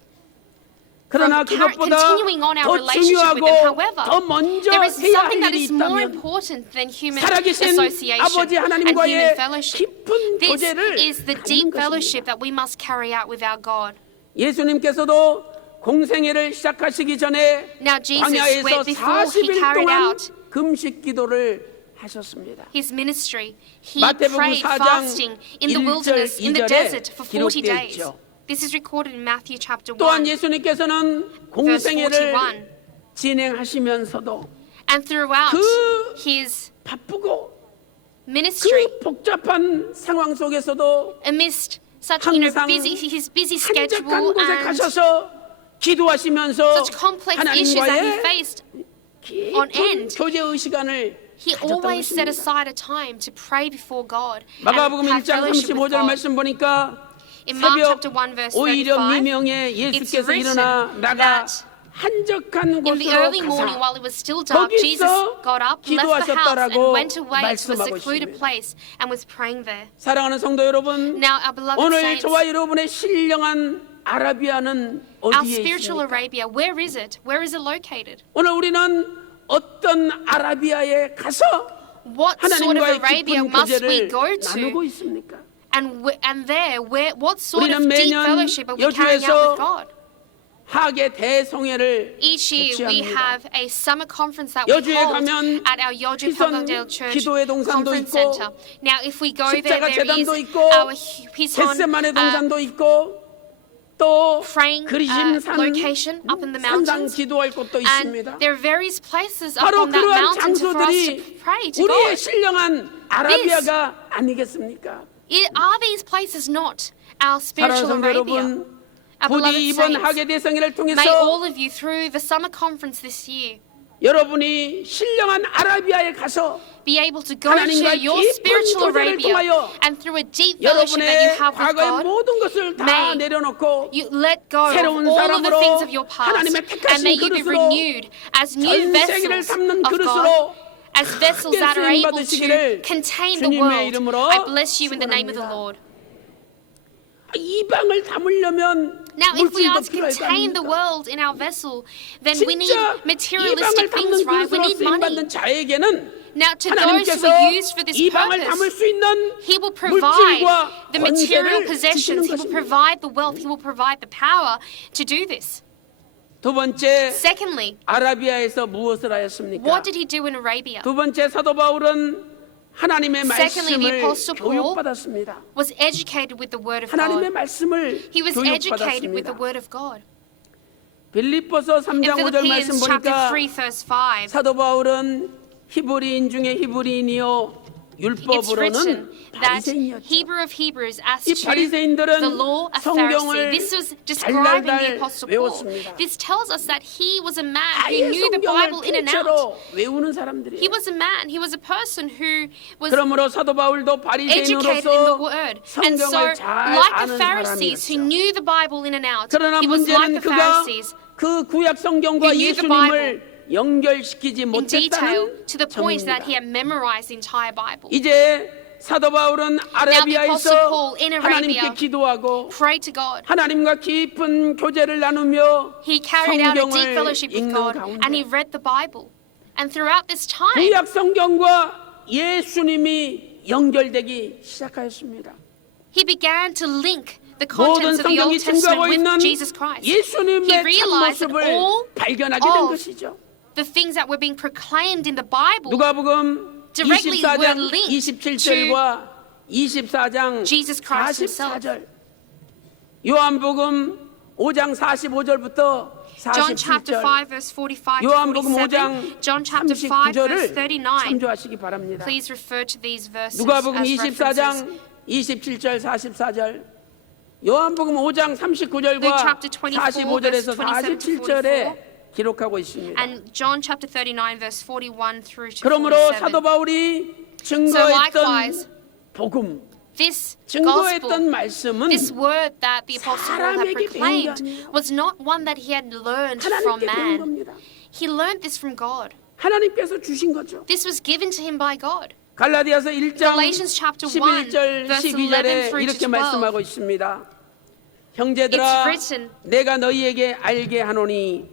그러나 그것보다 continuing on our 더 relationship with them. 중요하고 However, 더 먼저 there is 해야 something 할 that is 일이 more 있다면 important than human 살아계신 association 아버지 and human 하나님과의 fellowship. 깊은 This 교제를 is the 갖는 deep 것입니다. fellowship that we must carry out with our God. 예수님께서도 공생애를 시작하시기 전에 Now Jesus, 광야에서 before he 40일 carried 동안 out 금식 기도를 하셨습니다. his ministry, he 마태복음 prayed 4장 fasting in the 1절, wilderness, in the 2절에 desert for 40 기록되어 days. 있죠. This is recorded in Matthew chapter 1. 또한 예수님께서는 공생애를 41. 진행하시면서도 And throughout 그 his 바쁘고 ministry, 그 복잡한 상황 속에서도 amidst such 항상 his busy schedule 한적한 곳에 and 가셔서 기도하시면서 such complex issues that he 하나님과의 faced, on 깊은 end, 교제의 시간을 he 가졌던 always set 것입니다. aside a time to pray before God and 마가복음 have 1장 fellowship with 35절 God. 말씀 보니까 In Mark 새벽 chapter 1 verse 오히려 35, 미명에 it's 예수께서 written 일어나 나가 that 한적한 in the 곳으로 early morning, 가사 while it was still dark, Jesus 거기서 got up, left the house, and 기도하셨다라고 went away to a 말씀하고 secluded 있습니다. place and was praying there. 사랑하는 성도 여러분, Now, our beloved 오늘 saints, 저와 여러분의 신령한 아라비아는 our 어디에 spiritual 있습니까? Arabia, where is it? Where is it located? 오늘 우리는 어떤 아라비아에 가서 What sort of 하나님과의 Arabia 깊은 must we 교제를 go 나누고 to? 있습니까? And there, what sort of 우리는 deep 매년 fellowship are we carrying out with 여주에서 God? 하계 대송회를 Each year we 개최합니다. have a summer conference that we 여주에 hold 가면 at our Yeoju 희선 Pyeongdale Church 기도회 동산도 Conference 있고 Center. Now, if we go there, 십자가 there is 재단도 있고 our Hison 겟세마네 동산도 있고 또 praying 그리심산 location up in the 산당 mountains. 기도할 곳도 있습니다. And there are various places up 바로 on that 그러한 mountain for us to 장소들이 pray to 우리의 God. 신령한 아라비아가 아니겠습니까? Are these places not our spiritual 사랑하는 성도 Arabia? 여러분, Our 부디 beloved 이번 saints, 하계 대성회를 may 통해서 all of you through the summer conference this year 여러분이 신령한 아라비아에 가서 be able to go to 하나님과 your 깊은 spiritual 교제를 Arabia 통하여 and through a deep fellowship that you 여러분의 have with 과거의 God, 모든 것을 다 may 내려놓고 you let go of 새로운 all of the 사람으로 things of your past, 하나님의 and may 택하신 you be 그릇으로 renewed as new 전 세계를 vessels 담는 of God, 그릇으로 as vessels that are 쓰임 able to 받으시기를 contain the 주님의 world. 이름으로 I bless you in the name of the 축원합니다. Lord. 이방을 담으려면 Now, if we are 물질도 to 필요할 거 contain the 아닙니까? world in our vessel, then we need 진짜 materialistic 이방을 things, 담는 right? We 그릇으로 need 쓰임 money. 받는 자에게는 Now, to those who 하나님께서 are used for this 이방을 담을 purpose, 수 있는 He will provide 물질과 the material 권세를 possessions, He 주시는 will 것입니다. provide the wealth, He will provide the power to do this. 두 번째, Secondly, 아라비아에서 무엇을 하였습니까? what did He do in Arabia? 두 번째, 사도 바울은 하나님의 Secondly, the 말씀을 Apostle Paul 교육받았습니다. Was educated with the Word of 하나님의 God. 말씀을 He was educated with the 교육받았습니다. Word of God. 빌립보서 In 3장 5절 말씀 Philippians chapter 보니까 3 verse 5, 사도 바울은 히브리인 중에 히브리인이요 it's 율법으로는 written that 바리새인이었죠. Hebrew of Hebrews as 이 to 바리새인들은 the law a 성경을 Pharisee. This was describing the 달달달 Apostle Paul. 외웠습니다. This tells us that he was a man who 아예 knew the 성경을 Bible in and out. 통째로 외우는 He 사람들이에요. was a man. He was a person who was 그러므로 사도 바울도 educated in the 바리새인으로서 Word. And so, 성경을 잘 like 아는 the Pharisees who 사람이었죠. knew the Bible in and out, 그러나 he was like 문제는 the 그가 Pharisees 그 구약 성경과 He knew the 예수님을 연결시키지 in detail 못했다는 to the point that 점입니다. he had memorized the entire Bible. 이제 사도 바울은 Now the Apostle 아라비아에서 Paul in 하나님께 Arabia 기도하고 prayed to God. 하나님과 깊은 교제를 나누며 He carried out a deep 성경을 fellowship with 읽는 God and he 가운데 read the Bible. And throughout this time, 구약 성경과 예수님이 연결되기 시작하였습니다. he began to link the 모든 contents of the 성경이 Old Testament 증거하고 with 있는 Jesus Christ. He 예수님의 realized that 참모습을 all 발견하게 된 of 것이죠. the things that were being proclaimed in the Bible 누가복음 directly 24장 were linked 27절과 24장 Jesus Christ himself. 44절, 요한복음 5장 45절부터 John chapter 47절, 5 verse 45 to 요한복음 47, 5장 John chapter 5 verse 39절을 39. 참조하시기 바랍니다. Please refer to these verses 누가복음 as references. 24장 27절 44절, 요한복음 5장 Luke 39절과 chapter 24 45절에서 verse 27 to 47절에 기록하고 있습니다. And John chapter 39 verse 41 through to 그러므로 47. 사도 바울이 likewise, 증거했던 복음, This 증거했던 gospel, 말씀은 this word that the Apostle Paul had 사람에게 배운 게 proclaimed 아니에요. was not one that he had learned from 하나님께 배운 man. 겁니다. He learned this from God. 하나님께서 주신 거죠. This was given to him by God. 갈라디아서 1장 Galatians chapter 1, 11절 verse 12절에 11 through to 이렇게 12. 말씀하고 있습니다. 형제들아, It's written, 내가 너희에게 알게 하노니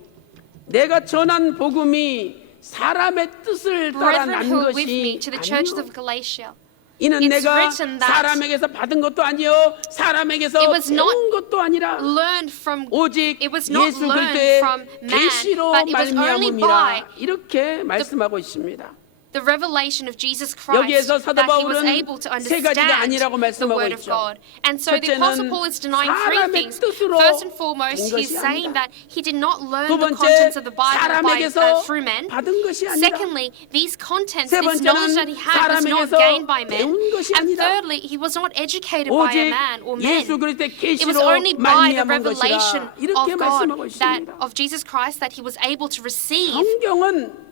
내가 전한 복음이 사람의 뜻을 따라 Brethren 난 who are with me, 것이 to the churches 아니요. of Galatia. 이는 It's 내가 written that 사람에게서 받은 것도 아니요 사람에게서 it was not 배운 것도 아니라 Learned from 오직 it was not 예수 learned 그리스도의 from man, 계시로 but it was only by 말미암음이라 이렇게 말씀하고 있습니다. the revelation of Jesus Christ 여기에서 사도 that he was 바울은 able to 세 가지가 understand 아니라고 the 말씀하고 word of 있죠. God. And so the Apostle 첫째는 Paul is denying three 사람의 things. 뜻으로 First and foremost, 된 he's 것이 saying 아니다. that he did not learn 두 the 번째, contents of the Bible 사람에게서 through men. 받은 것이 아니라 Secondly, these contents, 세 this knowledge 번째는 that he had was not 사람에게서 gained by men. 배운 것이 And 아니라 thirdly, he was not educated by a 오직 man or men. 예수 그리스도의 It was 계시로 only by the 말미암은 revelation 것이라 이렇게 of 말씀하고 God, that 있습니다. of Jesus Christ, that he was able to receive 성경은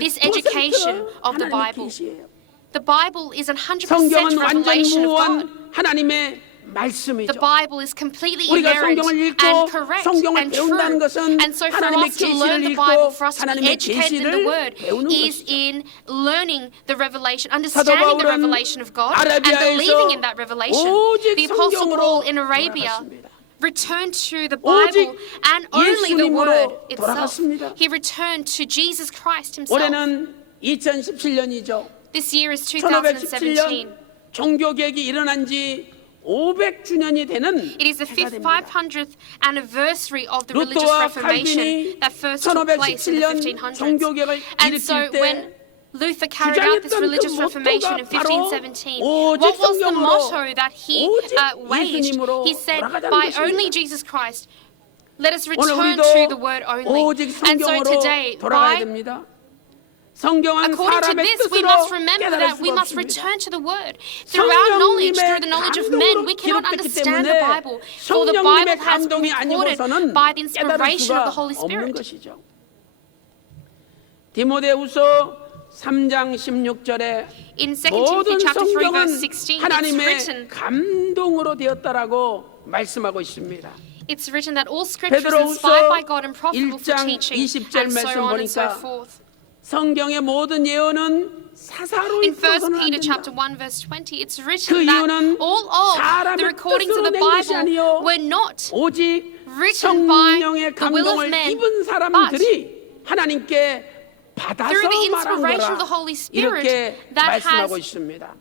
this 100% education of the 하나님의 Bible. 계시예요. The Bible is 100% 성경은 완전 revelation of God. 무한 하나님의 말씀이죠. The Bible is completely 우리가 inerrant 성경을 읽고 and correct 성경을 and 배운다는 true. 것은 And so for 하나님의 us to learn 계시를 the Bible, 읽고 for us to be 하나님의 educated in the 계시를 Word, 배우는 is 것이죠. in learning the revelation, 사도 understanding the 바울은 revelation of God, and 아라비아에서 believing in that revelation. 오직 The Apostle 성경으로 Paul in Arabia 돌아갔습니다. returned to the 오직 Bible and only the 예수님으로 Word itself. 돌아갔습니다. He returned to Jesus Christ himself. 올해는 2017년이죠. This year is 1517년 2017. 종교개혁이 일어난 지 500주년이 되는 It is the 해가 됩니다. 500th anniversary of the religious 루터와 reformation 칼빈이 that first took place in the 1517년 1500s. 종교개혁을 And so 일으킬 when 때 Luther carried out this 주장했던 religious 그 reformation in 모토가 바로 1517, 오직 what was the 성경으로, motto that he 오직 waged? 예수님으로 He said, 돌아가자는 by 것입니다. only Jesus Christ, let us 오늘 return 우리도 to the word only. 오직 And so 성경으로 today, 돌아가야 by 됩니다. 성경은 according to 사람의 this, we 뜻으로 must remember 깨달을 that we 수가 must 없습니다. return to the Word. Through our knowledge, through the knowledge of men, we cannot 기록됐기 understand the 때문에 Bible. For the 성령님의 Bible has been 감동이 recorded 아니고서는 by the 깨달을 inspiration of the 수가 Holy 없는 Spirit. 것이죠. 디모데후서 3장 16절에 In 2 모든 Timothy chapter 3 성경은 verse 16, it's 하나님의 written, 감동으로 되었다라고 말씀하고 있습니다. it's written that all scripture is 베드로후서 inspired by God and profitable for 1장 teaching, 20절 and so 말씀 on and so 보니까 forth. 성경의 모든 예언은 사사로 In 1 이끌어서는 안 Peter chapter 된다. 1 verse 20, it's 그 written that 이유는 all of 사람의 the recordings of 뜻으로 the 낸 것이 아니요 Bible were not 오직 written by 성령의 the will of 감동을 men, 입은 사람들이 하나님께 받아서 through the 말한 inspiration of the 거라 Holy Spirit 이렇게 that 말씀하고 has 있습니다.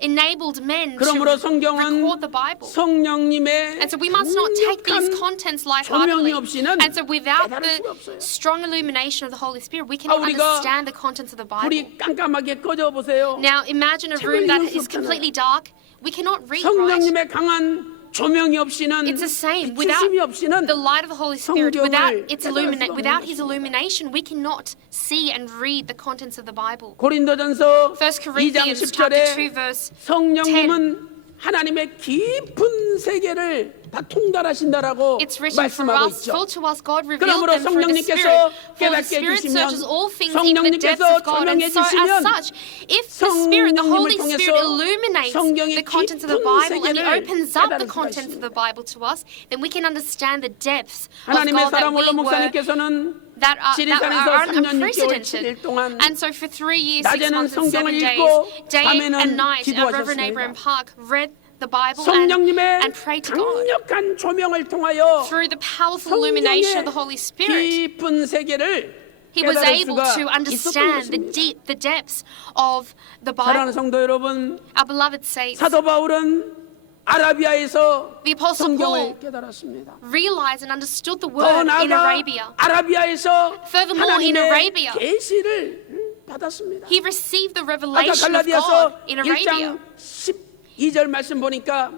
enabled men to 그러므로 성경은 record the Bible. 성령님의 And so we must not take these 강력한 contents lightheartedly. 조명이 없이는 And so without 깨달을 수가 the 없어요. strong illumination of the Holy Spirit, we cannot 우리가 understand the contents of the Bible. 불이 깜깜하게 꺼져 보세요. Now imagine a room that is completely dark. We cannot read right. 성령님의 강한 조명이 없이는 It's the same. Without 비추심이 없이는 the light of the Holy Spirit, without 성경을 its 깨달을 수가 없는 without His 것입니다. illumination, we cannot see and read the contents of the Bible. 고린도전서 1 2장 Corinthians chapter 2 10절에 verse 성령님은 하나님의 깊은 세계를 다 통달하신다라고 It's written for 말씀하고 us, 있죠. for to us God revealed 그러므로 them through the 성령님께서 Spirit. For the 깨닫게 Spirit 해주시면 searches all things, even the depths 성령님께서 of God. And 조명해 so as 주시면 such, if the Spirit, the 성령님을 Holy Spirit 통해서 illuminates 성경의 the contents of the 깊은 Bible and He 세계를 opens up 깨달을 the 수가 contents of the 있습니다. Bible to us, then we can understand the depths of 하나님의 God that 사람 we 원로 were 목사님께서는 that are 지리산에서 3년 6개월 7일 unprecedented. 동안 And so for 3 years, 6 낮에는 months and 7 성경을 days, 읽고 day 밤에는 and night, Reverend 기도하셨습니다. Abraham Park read the Bible 성령님의 and prayed to God. 강력한 조명을 통하여 Through the powerful illumination of the Holy 성경의 Spirit, 깊은 세계를 he was 깨달을 able 수가 to 있었던 understand 것입니다. the depths of the 사랑하는 Bible. 성도 여러분, Our beloved saints, 사도 바울은 아라비아에서 the Apostle 성경을 Paul 깨달았습니다. realized and understood the 더 word in 나아가 Arabia. 아라비아에서 Furthermore, in 하나님의 Arabia, 계시를 받았습니다. He received the 아까 revelation of God 갈라디아서 in Arabia. 1장 12절 말씀 보니까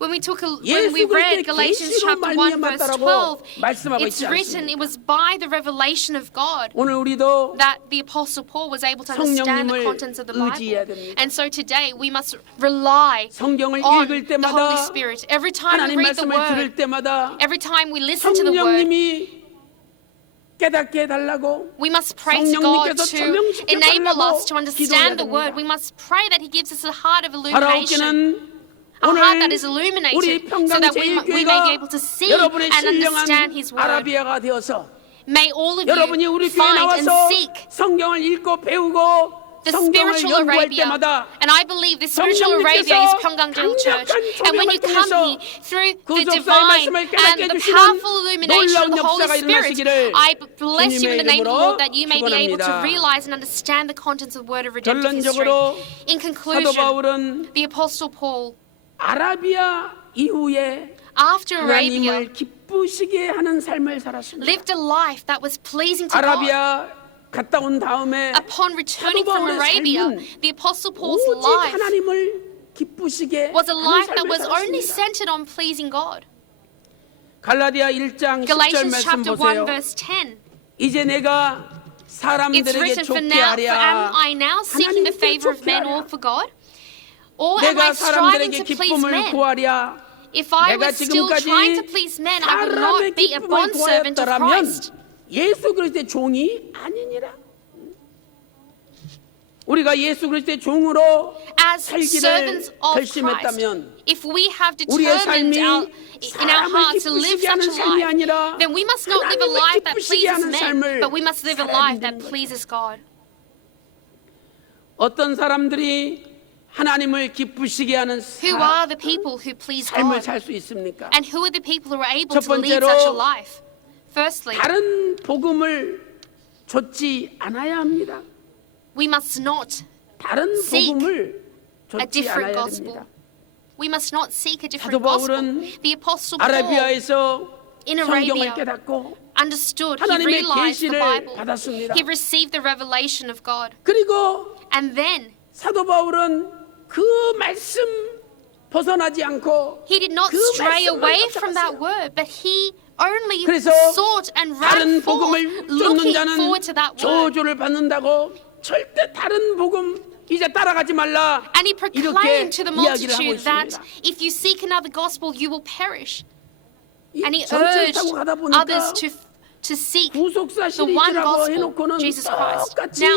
When we 예수 read 그리스도의 Galatians 계시로 chapter 1 verse 말미암았다라고 12, 말씀하고 it's 있지 written, 않습니까? it was by the revelation of God 오늘 우리도 that the Apostle Paul was able to understand the 성령님을 contents of the 의지해야 Bible. 됩니다. And so today we must rely 성경을 on 읽을 the Holy 때마다 Spirit. Every time 하나님 we read the 말씀을 들을 Word, 때마다 every time we listen to the Word, 성령님이 깨닫게 해달라고 we must pray to God 성령님께서 to 조명시켜 enable 달라고 us to 기도해야 understand the Word. 됩니다. We must pray that He gives us a heart of illumination. 바라옵기는 A heart that 오늘 is 우리 illuminated so 평강 that we may be 제일교회가 able to see 여러분의 and understand 신령한 His Word. 아라비아가 되어서 May all of 여러분이 you 우리 교회 find and 나와서 seek 성경을 읽고 배우고 the 성경을 spiritual 연구할 Arabia. 때마다 And I believe the spiritual Arabia is 성령님께서 Pyeonggang Church. 강력한 And when you 조명을 come 통해서 here through 그 the 속사의 divine 말씀을 깨닫게 and the 해주시는 powerful illumination of 놀라운 the Holy 역사가 Spirit, 일어나시기를 I bless you in the name of the 주님의 Lord that you may be able to 축원합니다. realize and understand the contents of the word of redemptive history. 결론적으로 In 사도 conclusion, 바울은 the Apostle Paul, 아라비아 이후에 after Arabia, 하나님을 기쁘시게 하는 삶을 살았습니다. lived a life that was pleasing to God. 아라비아 갔다 온 다음에 Upon returning 사도 from 바울의 Arabia, 삶은 the Apostle Paul's 오직 life 하나님을 기쁘시게 was a 하는 life that 삶을 was only 살았습니다. centered on pleasing God. 갈라디아 1장 10절 Galatians 말씀 chapter 1 보세요. verse 10. 이제 내가 It's 사람들에게 written, for 좋게 now, 하랴. am I now seeking the 하나님께 favor of 좋게 men 하랴. or for God? Or am 내가 I striving 사람들에게 to please 기쁨을 men? 구하랴. If I 내가 was still 지금까지 trying to please men, I would not 사람의 be a 기쁨을 bondservant of 구하였더라면 Christ. 예수 그리스도의 종이 아니니라. 우리가 예수 그리스도의 종으로 As 살기를 servants of Christ, 결심했다면 if we have 우리의 determined 삶이 in our 사람을 hearts to live 기쁘시게 such 하는 a 삶이 life, 아니라 then we must not live a 하나님을 life that 기쁘시게 pleases 하는 men, 삶을 but we must live a 살아야 life 된다는 that 거죠. pleases God. 어떤 사람들이 하나님을 기쁘시게 하는 Who are the people who please 삶을 God? 살 수 있습니까? And who are the people who are able 첫 to lead 번째로 such a life? Firstly, 다른 복음을 좇지 않아야 합니다. we must not 다른 seek 복음을 a 좇지 different 않아야 gospel. 됩니다. We must not seek a 사도 different gospel. 바울은 The Apostle Paul 아라비아에서 in 성경을 Arabia 깨닫고 understood, he 하나님의 realized the 계시를 Bible. 받았습니다. He received the revelation of God. 그리고 And then 사도 바울은 그 말씀 벗어나지 않고 he did not 그 stray 말씀만 away from that 쫓아갔어요. word, but he only 그래서 sought and 다른 ran forth, 복음을 쫓는 looking 자는 forward to that word. 저주를 받는다고 절대 다른 복음 이제 따라가지 말라 And he 이렇게 proclaimed to the 이야기를 하고 multitude that 있습니다. if you seek another gospel, you will perish. 이 And he 전철 urged 타고 가다 보니까 others to seek 구속사 the one 시리즈라고 gospel, 해놓고는 Jesus Christ. 똑같이 Now,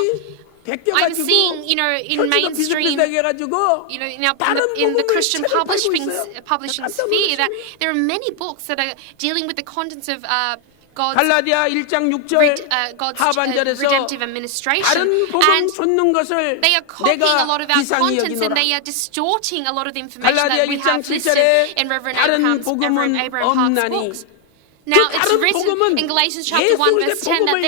I'm 베껴가지고 seeing, in 편지도 mainstream, 비슷비슷하게 해가지고 now 다른 in the 복음을 Christian 책을 팔고 publishing 있어요. sphere, that there are many books that are dealing with the contents of God's 갈라디아 1장 6절 God's 하반절에서 redemptive administration, 다른 복음 and 좇는 것을 they are copying a lot 내가 of our 이상히 contents, and 여기노라. they are distorting a lot of the information 갈라디아 that we 1장 have listed 7절에 in Reverend 다른 Abraham 복음은 Park's 없나니 books. Now it's 다른 written 복음은 in Galatians chapter 예수 1 그리스도의 verse 10 that 복음을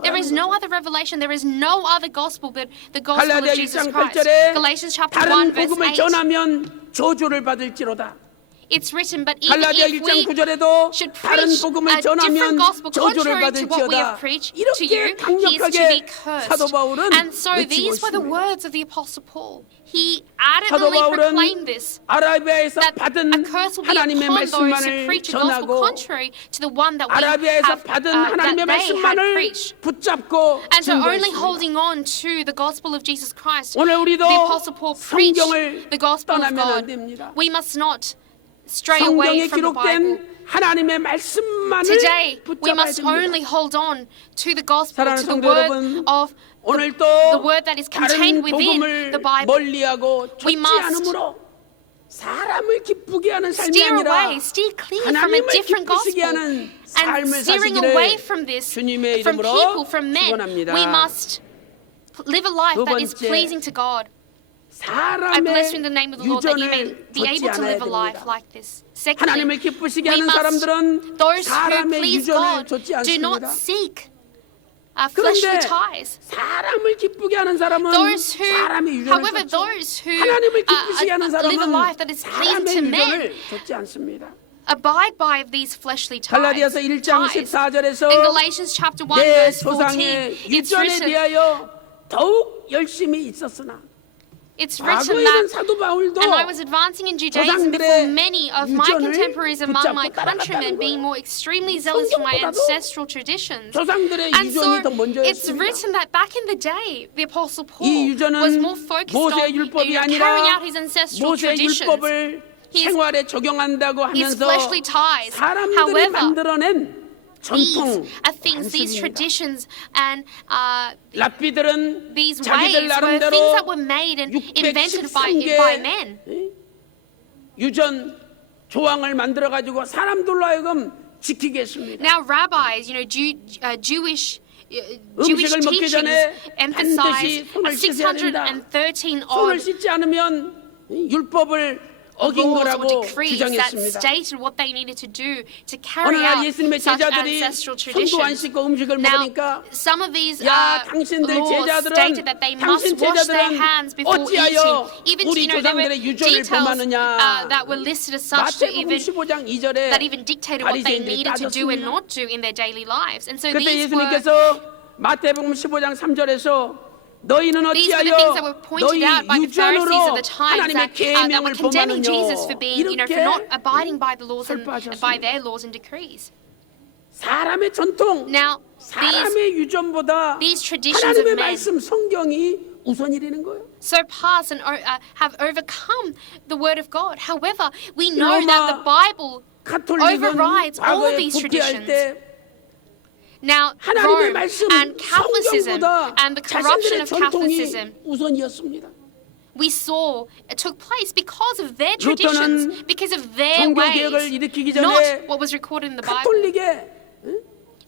there is no other revelation, there is no other gospel but the gospel 갈라디아 of Jesus 1장 Christ. 8절에 Galatians chapter 다른 1 verse 복음을 8. 전하면 저주를 받을지로다. It's written, but even 갈라디아 if 1장 we 9절에도 should 다른 preach 복음을 a different 전하면 gospel 저주를 contrary to what we 받을지어다. have preached to 이렇게 you, he is to be 강력하게 사도 cursed. 바울은 And so 외치고 these were the 있습니다. words of the Apostle Paul. He 사도 adamantly 바울은 proclaimed this, 아라비아에서 that a 받은 curse will be 하나님의 upon those who 말씀만을 preach a gospel 전하고 contrary to the one that we 아라비아에서 have, 받은 that 하나님의 they had 말씀만을 preached. 붙잡고 And so only 증거했습니다. holding on to the gospel of Jesus Christ, 오늘 우리도 the Apostle Paul preached 성경을 the gospel of 떠나면 안 God. 됩니다. We must not stray away 성경에 from the Bible. 기록된 하나님의 말씀만을 Today, we 붙잡아야 must 됩니다. only hold on to the gospel, 사랑하는 to the 성도 word 여러분, of 오늘도 the word that is contained 다른 within 복음을 the Bible. 멀리하고 We 좇지 must 않으므로 사람을 기쁘게 하는 삶이 Steer 아니라 away, steer clear from a 하나님을 different 기쁘시게 gospel. 하는 And 삶을 steering away 사시기를 from this, 주님의 from 이름으로 people, from men, 축원합니다. we must live a life 두 that is 번째, pleasing to God. I bless you in the 사람의 name of the Lord that you may 유전을 be able 좇지 to 않아야 live a life 됩니다. like this. Secondly, 하나님을 기쁘시게 we 하는 must, 사람들은 those who 사람의 please 유전을 God 좇지 do not 않습니다. seek fleshly 그런데 ties. 사람을 기쁘게 하는 사람은 Those who, 사람의 유전을 however, 쫓죠. those who 하나님을 기쁘시게 하는 live a 사람은 life that is pleasing 사람의 to men 유전을 좇지 않습니다. abide by these fleshly ties. 갈라디아서 1장 14절에서 In Galatians chapter 1 내 verse 14, 조상의 it's 유전에 written, 대하여 더욱 열심히 있었으나 it's written 과거에는 that, 사도 바울도 and I was advancing in Judaism before 조상들의 many of my 유전을 contemporaries among my 붙잡고 countrymen, 따라갔다는 being 거예요. more extremely zealous for my 성경보다도 ancestral traditions. 조상들의 And so 유전이 더 it's 먼저였습니다. written that back in the day, the Apostle 이 Paul 유전은 was more focused 모세의 on 율법이 carrying 아니라 out his ancestral 모세의 traditions. 율법을 His- 생활에 적용한다고 his 하면서 fleshly ties. 사람들이 However, 만들어낸 These 전통 are things, these 관습입니다. traditions and 랍비들은 these 자기들 ways were 나름대로 things that were made and invented by 613개 men. 유전 조항을 만들어 가지고 사람들로 하여금 지키게 했습니다. Now, rabbis, Jewish 음식을 먹기 teachings 전에 emphasize 반드시 손을 씻어야 된다. 613 손을 odd 씻지 않으면 율법을 어긴 laws or 거라고 decrees that 주장했습니다. stated what they needed to do to 어느 carry 날 out 예수님의 such 제자들이 ancestral 손도 안 traditions. 씻고 음식을 Now, 먹으니까 some of these 야 당신들 laws 제자들은 stated that they must 당신 wash their 제자들은 hands before eating. 어찌하여 Even 우리 there were 조상들의 유전을 details 범하느냐. that were listed as such to 마태복음 even 15장 2절에 that even dictated what they 바리새인들이 needed to do and 따졌습니다. not do in their daily lives. And so 그때 these were 예수님께서 마태복음 15장 3절에서 너희는 these were the 어찌하여 things that were 너희 pointed out by the Pharisees 유전으로 of the times 하나님의 that 계명을 were condemning 범하느냐 Jesus for being, for 이렇게 not abiding by the laws and by 슬퍼하셨습니다. their laws and decrees. 사람의 전통, Now, 사람의 유전보다 these traditions of 하나님의 men 말씀 성경이 우선이라는 거예요. surpass and have overcome the word of God. However, we know that the 로마 Bible 가톨릭은 overrides all 과거에 these 부패할 traditions. 때 Now, 하나님의 Rome 말씀 and Catholicism 성경보다 and the corruption 자신들의 of 전통이 Catholicism 우선이었습니다. we saw it took place because of their 루터는 traditions, because of their 종교 ways, 개혁을 일으키기 전에 not what was recorded in the Bible. 가톨릭의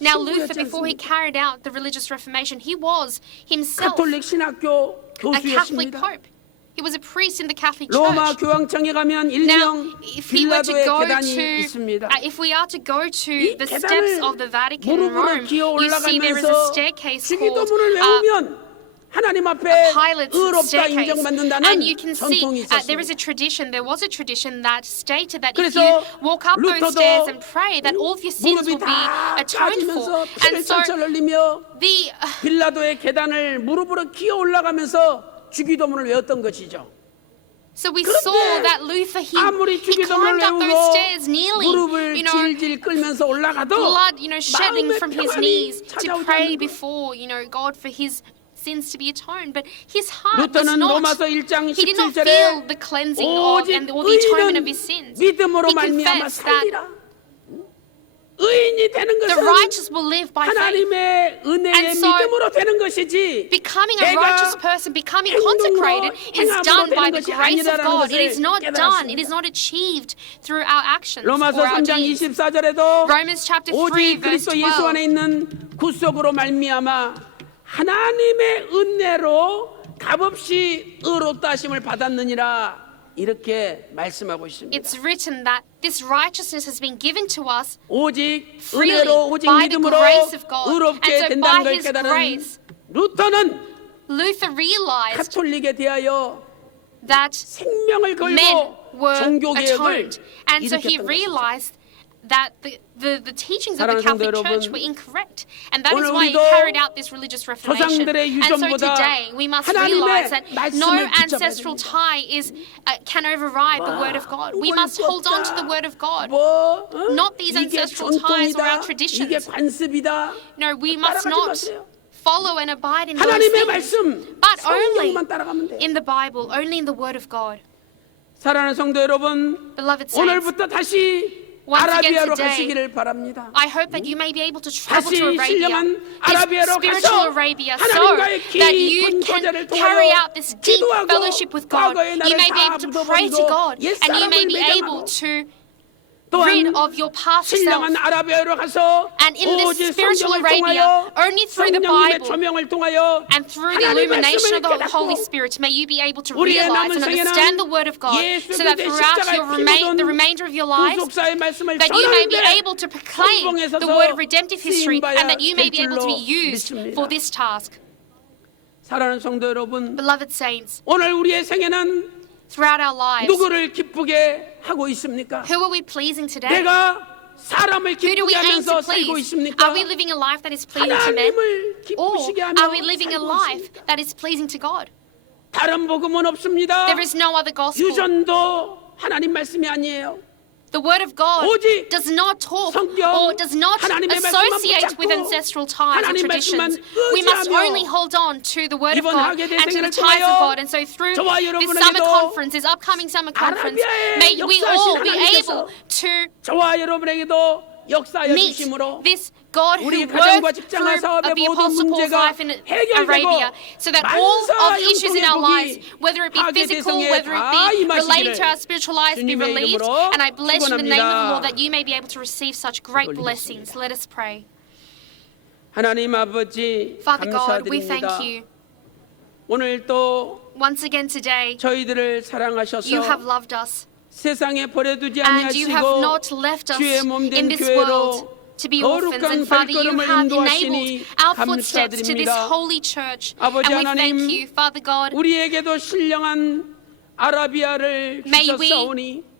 Now, Luther, 신부였지 before he 않습니까? carried out the religious reformation, he was himself 가톨릭 신학교 a Catholic 교수였습니다. pope. He was a priest in the Catholic 로마 Church. 교황청에 가면 Now, 일명 if we were to 빌라도의 go 계단이 to, 있습니다. if we are to go to 이 the steps of the 계단을 Vatican in 무릎으로 Rome, 기어 you see there is a 올라가면서 staircase called 주기도문을 외우면 하나님 앞에 Pilate's 의롭다 staircase, 인정받는다는 and you can see 전통이 there is 있었습니다. there was a tradition that stated that if 그래서 you walk up those 루터도 stairs and pray, that all of your sins 무릎이 will be 다 atoned 빠지면서 for. 피를 And so 철철 흘리며 the 빌라도의 계단을 무릎으로 기어 올라가면서 주기도문을 외웠던 것이죠. So we 그런데 saw that Luther, 아무리 he 주기도문을 climbed up those 외우고 stairs kneeling, 무릎을 질질 끌면서 올라가도 blood, shedding 마음의 from his 평안이 knees to 찾아오지 pray 않는 거예요. before, God for his sins to be atoned. But his heart was 루터는 not, 로마서 1장 he did not 17절에 feel the cleansing of 오직 and or the atonement of 의인은 his sins. 믿음으로 He 말미암아 confessed that 살리라. 의인이 되는 the 것은 righteous will live by faith. 하나님의 은혜의 And so, 믿음으로 되는 것이지 Becoming a 내가 righteous person, becoming 행동으로, consecrated, is 행함으로 done by 되는 the 것이 grace of 아니라는 God. It is 것을 not done. It 깨달았습니다. is not achieved through our actions 로마서 or our 3장 deeds. 24절에도 Romans chapter 3 오직 verse 그리스도 예수 12. 안에 있는 구속으로 말미암아 하나님의 은혜로 값없이 의롭다 하심을 받았느니라 이렇게 말씀하고 있습니다. It's written that this righteousness has been given to us 오직 freely 은혜로 오직 by the 믿음으로 grace of God. 의롭게 And so 된다는 by 걸 his 깨달은 grace, 루터는 Luther realized 가톨릭에 대하여 that 생명을 men 걸고 were 종교 개혁을 atoned. And so he 일으켰던 것이죠. realized that the teachings of the 사랑하는 Catholic 성도 Church 여러분, were incorrect. And that is 오늘 why he 우리도 carried out this religious reformation. 조상들의 And so 유전보다 today we must 하나님의 realize that no 말씀을 붙잡아야 ancestral 됩니다. tie can override the word of God. We must hold on to the word of God. 뭐, Not these 이게 ancestral ties or our 전통이다, traditions. 이게 관습이다. No, we must 따라가지 not 마세요. follow and abide in those 하나님의 things, 말씀, but only 성경만 따라가면 돼. in the Bible, only in the word of God. 사랑하는 성도 여러분, Beloved saints, 오늘부터 다시 Once again 아라비아로 today, 가시기를 바랍니다. I hope that you may be able to travel 다시 to Arabia, 신령한 this 아라비아로 spiritual 가서 Arabia, so 하나님과의 that you 깊은 can 교제를 carry 통하여 out this deep 기도하고 fellowship with God. 과거의 You 나를 may be 다 able to pray to 묻어버리고 God, and you may 옛사람을 be able 매장하고 to 또한 rid of your past self. 신령한 아라비아로 가서 And in this 오직 spiritual 성경을 Arabia, 통하여 only through the 성령님의 Bible 조명을 통하여 and through the 하나님의 illumination 말씀을 of the Holy 깨닫고 Spirit, may you be able to 우리의 realize 남은 and 생애는 understand the Word of God, 예수 so that 그리스도의 throughout 십자가의 your 피 the 묻은 remainder of your life, 구속사의 말씀을 that you may be 전하는데 able to proclaim 성공에 the 서서 word of redemptive history, 쓰임받아야 and that you may be 될 able to be 줄로 used 믿습니다. for this task. 사랑하는 성도 여러분, Beloved saints, 오늘 우리의 생애는 throughout our lives, 누구를 기쁘게 하고 있습니까? who are we pleasing today? 내가 사람을 Who do we 기쁘게 aim to 하면서 살고 please? 있습니까? Are we living a life that is pleasing to men? 하나님을 Or 기쁘시게 하며 are we living a 살고 life 있습니까? that is pleasing to God? 다른 복음은 없습니다. There is no other gospel. 유전도 하나님 말씀이 아니에요. The word of God 오직 does not talk 성경, or does not 하나님의 말씀만 associate with 붙잡고 ancestral ties or 하나님 traditions. 말씀만 We must 의지하며 only hold on to the word of 이번 God 하계 and to 대생회를 the ties of 통하여 God. And so through 저와 this 여러분에게도 summer conference, this upcoming summer conference, 아라비아의 may we all 역사하신 be 하나님께서 able to 저와 여러분에게도 역사하여 meet 주심으로 this God who 우리 가정과 worked 직장과 through 사업의 of the 모든 Apostle Paul's 문제가 life in 해결되고 Arabia, so that all of 만사 the issues in 영통의 our lives, 복이 whether it be 하계 physical, 대성에 whether it 다 be relating 임하시기를 to our spiritual lives, be 주님의 relieved. 이름으로 And I bless you in the name of the Lord 축원합니다. that you may be able to receive such great blessings. Let us pray. 하나님 아버지 Father God, we thank 감사드립니다. you. 오늘 또 Once again today, 저희들을 사랑하셔서 you have loved us, 세상에 버려두지 and you have 아니하시고 not left us 주의 몸된 in this 교회로 world to be orphans. 거룩한 And Father, you 발걸음을 have 인도하시니 enabled our footsteps to this 감사드립니다. holy church. 아버지 And we 하나님, thank you, Father God. 우리에게도 신령한 아라비아를 May we 주셨사오니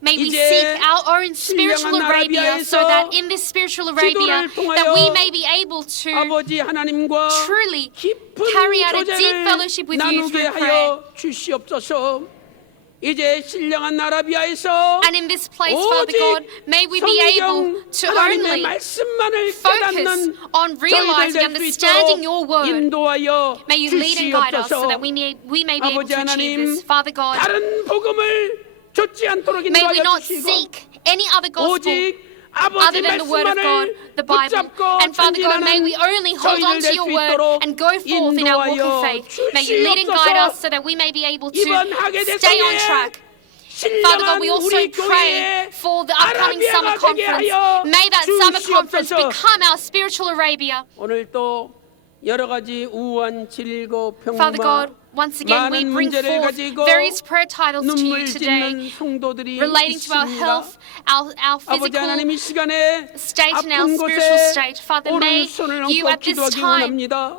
May we 이제 seek our own spiritual 신령한 Arabia, so 아라비아에서 that in this spiritual Arabia, 기도를 통하여 that we may be able to 아버지 하나님과 truly 깊은 carry out a deep 교제를 fellowship with you 나누게 through 하여 주시옵소서. 이제 신령한 아라비아에서 And in this place, Father God, may we be able 성경 to 하나님의 only 말씀만을 focus 깨닫는 on realizing and 저희들 될 수 understanding your 있도록 word. 인도하여 May you lead and guide us so 주시옵소서. that we may be able 아버지 to achieve 하나님, this. Father God, 다른 복음을 좇지 않도록 may we 인도하여 not 주시고 seek any other gospel 오직 other 아버지 than the word of God, 말씀만을 the Bible. 붙잡고 And Father God, may 전진하는 we only hold on 저희들 to 될 your 수 word 있도록 and go forth in our walk of 인도하여 faith. May you lead and guide us so that we may be able to 이번 하계 stay on 대성에 track. Father God, 신령한 we also 우리 pray 교회에 for the upcoming summer 아라비아가 되게 conference. 하여 May that summer conference 주시옵소서. become our spiritual Arabia. 오늘 또 여러 가지 우한 질고 Father God, 평마 once again we 많은 bring 문제를 forth 가지고 various prayer titles to you 눈물 today 짓는 성도들이 relating to our 있습니다. health, our 아버지 하나님 physical 이 시간에 state and our 아픈 spiritual 곳에 state. Father, may 오른손을 you 얹고 at this 기도하기 time 원합니다.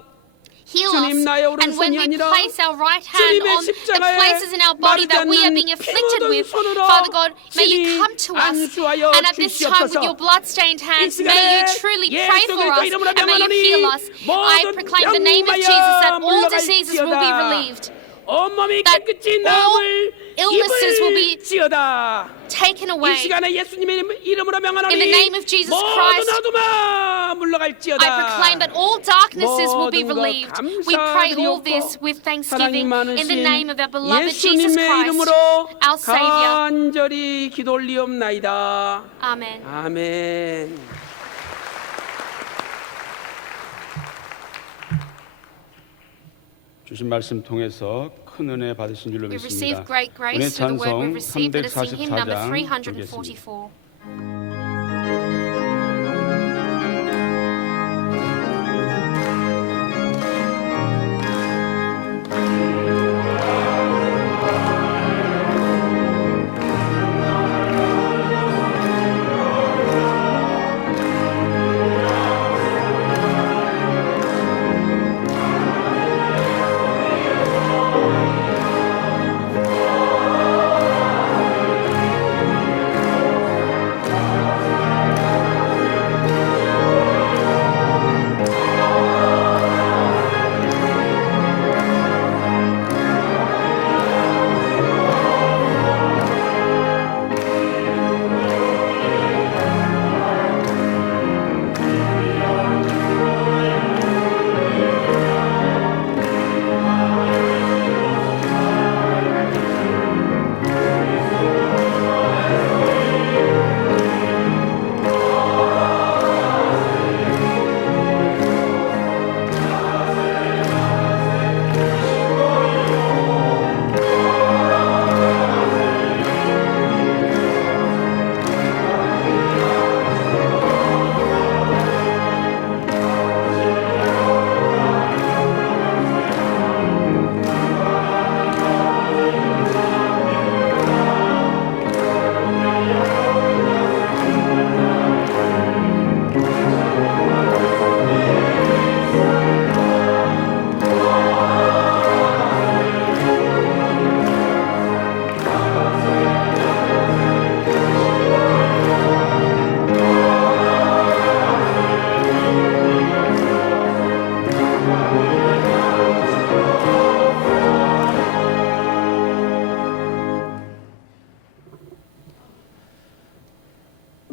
heal us. 주님, 나의 And when 오른손이 we 아니라 place our right hand 주님의 on the 십자가에 places in our body that we are being 마르지 않는 afflicted 피 with, 묻은 손으로 Father God, may you 친히 come to us. 안수하여 And at this time, with 주시옵소서. your blood-stained hands, 이 may you 시간에 truly 예수 pray for 그리스도 us 이름으로 and may you 명하노니 heal us. I 모든 proclaim the name of Jesus that all diseases will be 병마여 relieved, 온몸이 that 깨끗이 all 나음을 illnesses will be 입을지어다. taken 이 away. 시간에 예수님의 이름으로 명하노니 In the name of Jesus 모든 Christ, 어둠아 물러갈지어다. I proclaim that all darknesses will be 모든 것 relieved. We pray all 감사드리옵고 this with 사랑이 thanksgiving in the 많으신 name of our beloved Jesus 예수님의 Christ, 이름으로 our Savior. 간절히 기도 올리옵나이다. Amen. 아멘. 주신 말씀 통해서 큰 은혜 받으신 줄로 We've 믿습니다. received great 은혜 grace through the word 찬송 we've received. Let us sing hymn number 344장 드리겠습니다. 344. 주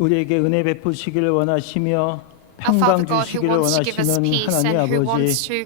우리에게 은혜 베푸시기를 원하시며 Our Father 평강 God, who 주시기를 wants to give us 원하시는 peace 하나님 and who wants 아버지, to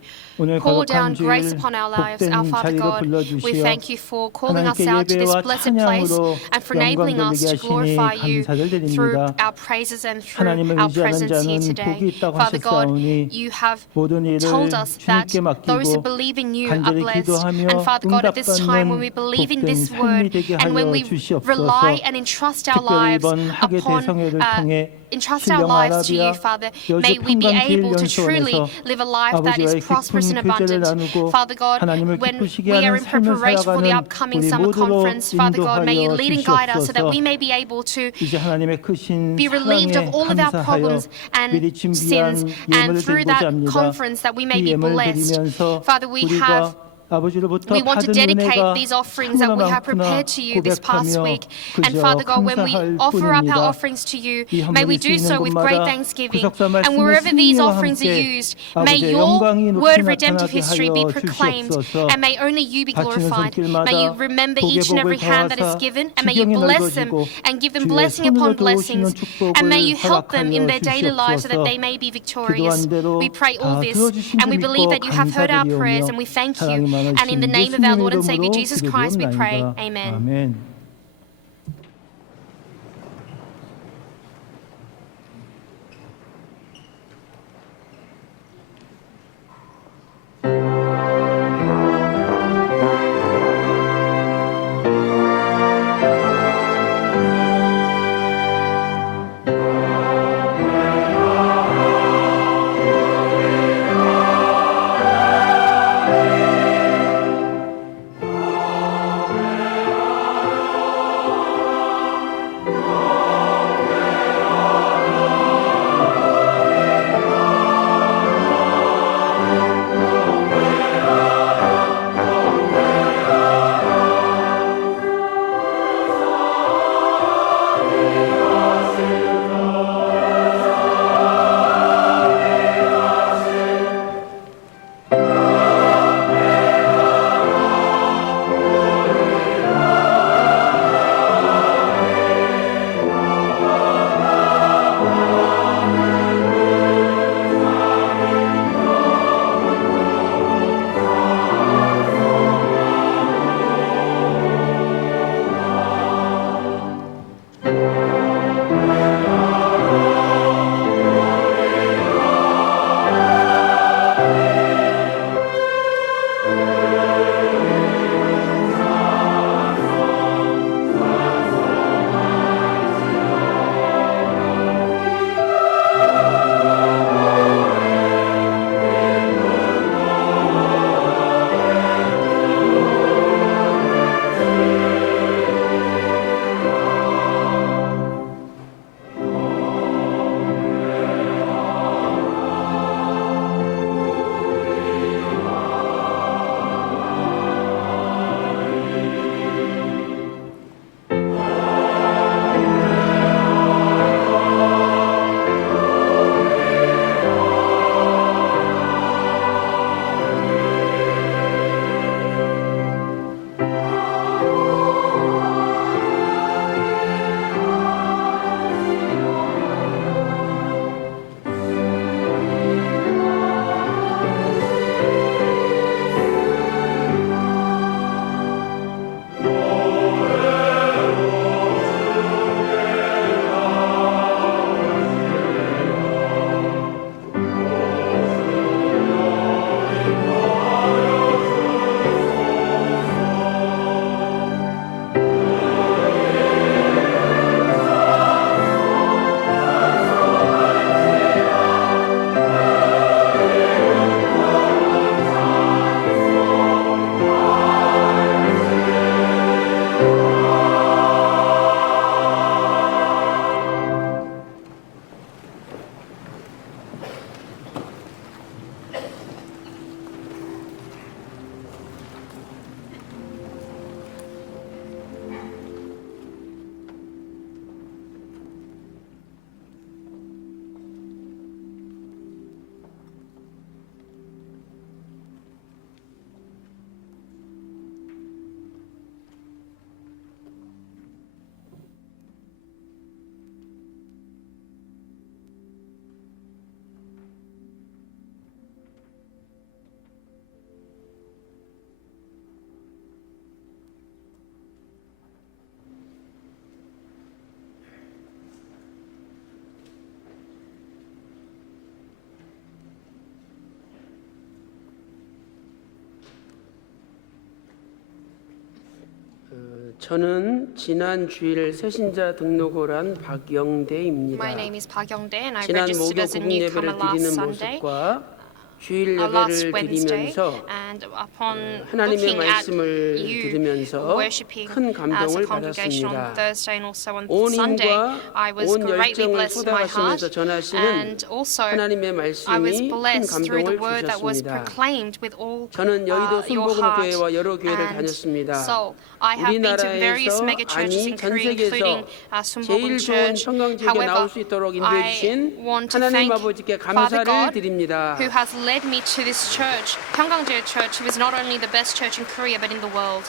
오늘 pour down 거룩한 주일 grace upon our lives. 복된 Our Father 자리로 God, we 불러주시어 thank you for calling us 하나님께 out to this 예배와 blessed place 찬양으로 and for 영광 enabling us 돌리게 to 하시니 glorify you 감사를 through 드립니다. our praises and through 하나님을 our 의지하는 presence here 자는 today. 복이 있다고 Father God, 하셨사오니 you have 모든 일을 told us that 주님께 those who 맡기고 believe in you are 간절히 blessed. 기도하며 And Father God, at this time when we 응답받는 believe in 복된 this 삶이 word 되게 and when 하여 we 주시옵소서. rely and entrust our 특별히 lives 이번 학예 upon 대성회를 통해 entrust our 신령 lives to you, 아라비아 Father, 여주 may we be able to truly 평강제일연수원에서 live a life that is 아버지와의 prosperous and 깊은 교제를 abundant. 나누고 Father God, 하나님을 when 기쁘시게 we are 하는 in 삶을 preparation for the 살아가는 upcoming 우리 summer 모두로 conference, Father God, may you 인도하여 lead and guide us so that 주시옵소서. we may be able to 이제 하나님의 크신 be relieved of 사랑에 all of our 감사하여 problems and 미리 sins, 준비한 and 예물을 through 드리고자 that 합니다. conference that we may 이 be 예물을 blessed. 드리면서 Father, we have 우리가 아버지로부터 We want to 받은 dedicate 은혜가 these offerings that we have 너무나 prepared to you this past 고백하며 week. And 그저 Father God, when we 감사할 offer up our 뿐입니다. offerings to you, 이 may we 헌물이 do so 쓰이는 with great 곳마다 thanksgiving. 구속사 And 말씀의 wherever these 승리와 offerings are 함께 used, may 아버지의 your 영광이 word 높이 of redemptive 나타나게 history be 하여 proclaimed, 주시옵소서. and may only you be 바치는 glorified. 손길마다 May you remember 복의 each and every 복을 hand that is 더하사 given, and may you 지경이 bless them 넓어지고 and give them 주의 blessing 손으로 upon blessings, 도우시는 and may you 축복을 help them in 허락하여 their daily lives so that 주시옵소서. they may be victorious. 기도한 대로 We pray all 다 this, 들어주신 and we 줄 believe 믿고 that you have heard our prayers, and 감사드리오며 we thank you. 사랑이 And in the 많으신 name of our Lord and 예수님의 Savior 이름으로 Jesus Christ we pray. 기도드리옵나이다. Amen. 아멘. 저는 지난 주일 새신자 등록을 한 박영대입니다. My name is Park Young-dae and I 지난 registered 목요 as a 국립 예배를 newcomer last 드리는 Sunday. 모습과 주일 Last 예배를 Wednesday, 드리면서 and upon 하나님의 looking at 말씀을 you 들으면서 worshiping 큰 as a 감동을 congregation on 받았습니다. Thursday and also on 온 Sunday, 힘과 I was 온 greatly 열정을 blessed in my heart, 쏟아가시면서 전하시는 and also 하나님의 I was 말씀이 큰 blessed through the 감동을 word that was 주셨습니다. proclaimed with all 저는 여의도 your heart 순복음교회와 여러 교회를 and 다녔습니다. soul. I have been to various 우리나라에서 mega churches 아니 in 전 Korea, including 세계에서 Sunbogum 제일 좋은 Church. 평강지역에 나올 However, 수 있도록 인도해 I 주신 want to 하나님 thank 아버지께 Father 감사를 God 드립니다. who has led me to this church, Pyeonggangjeo Church, who is not only the best church in Korea but in the world.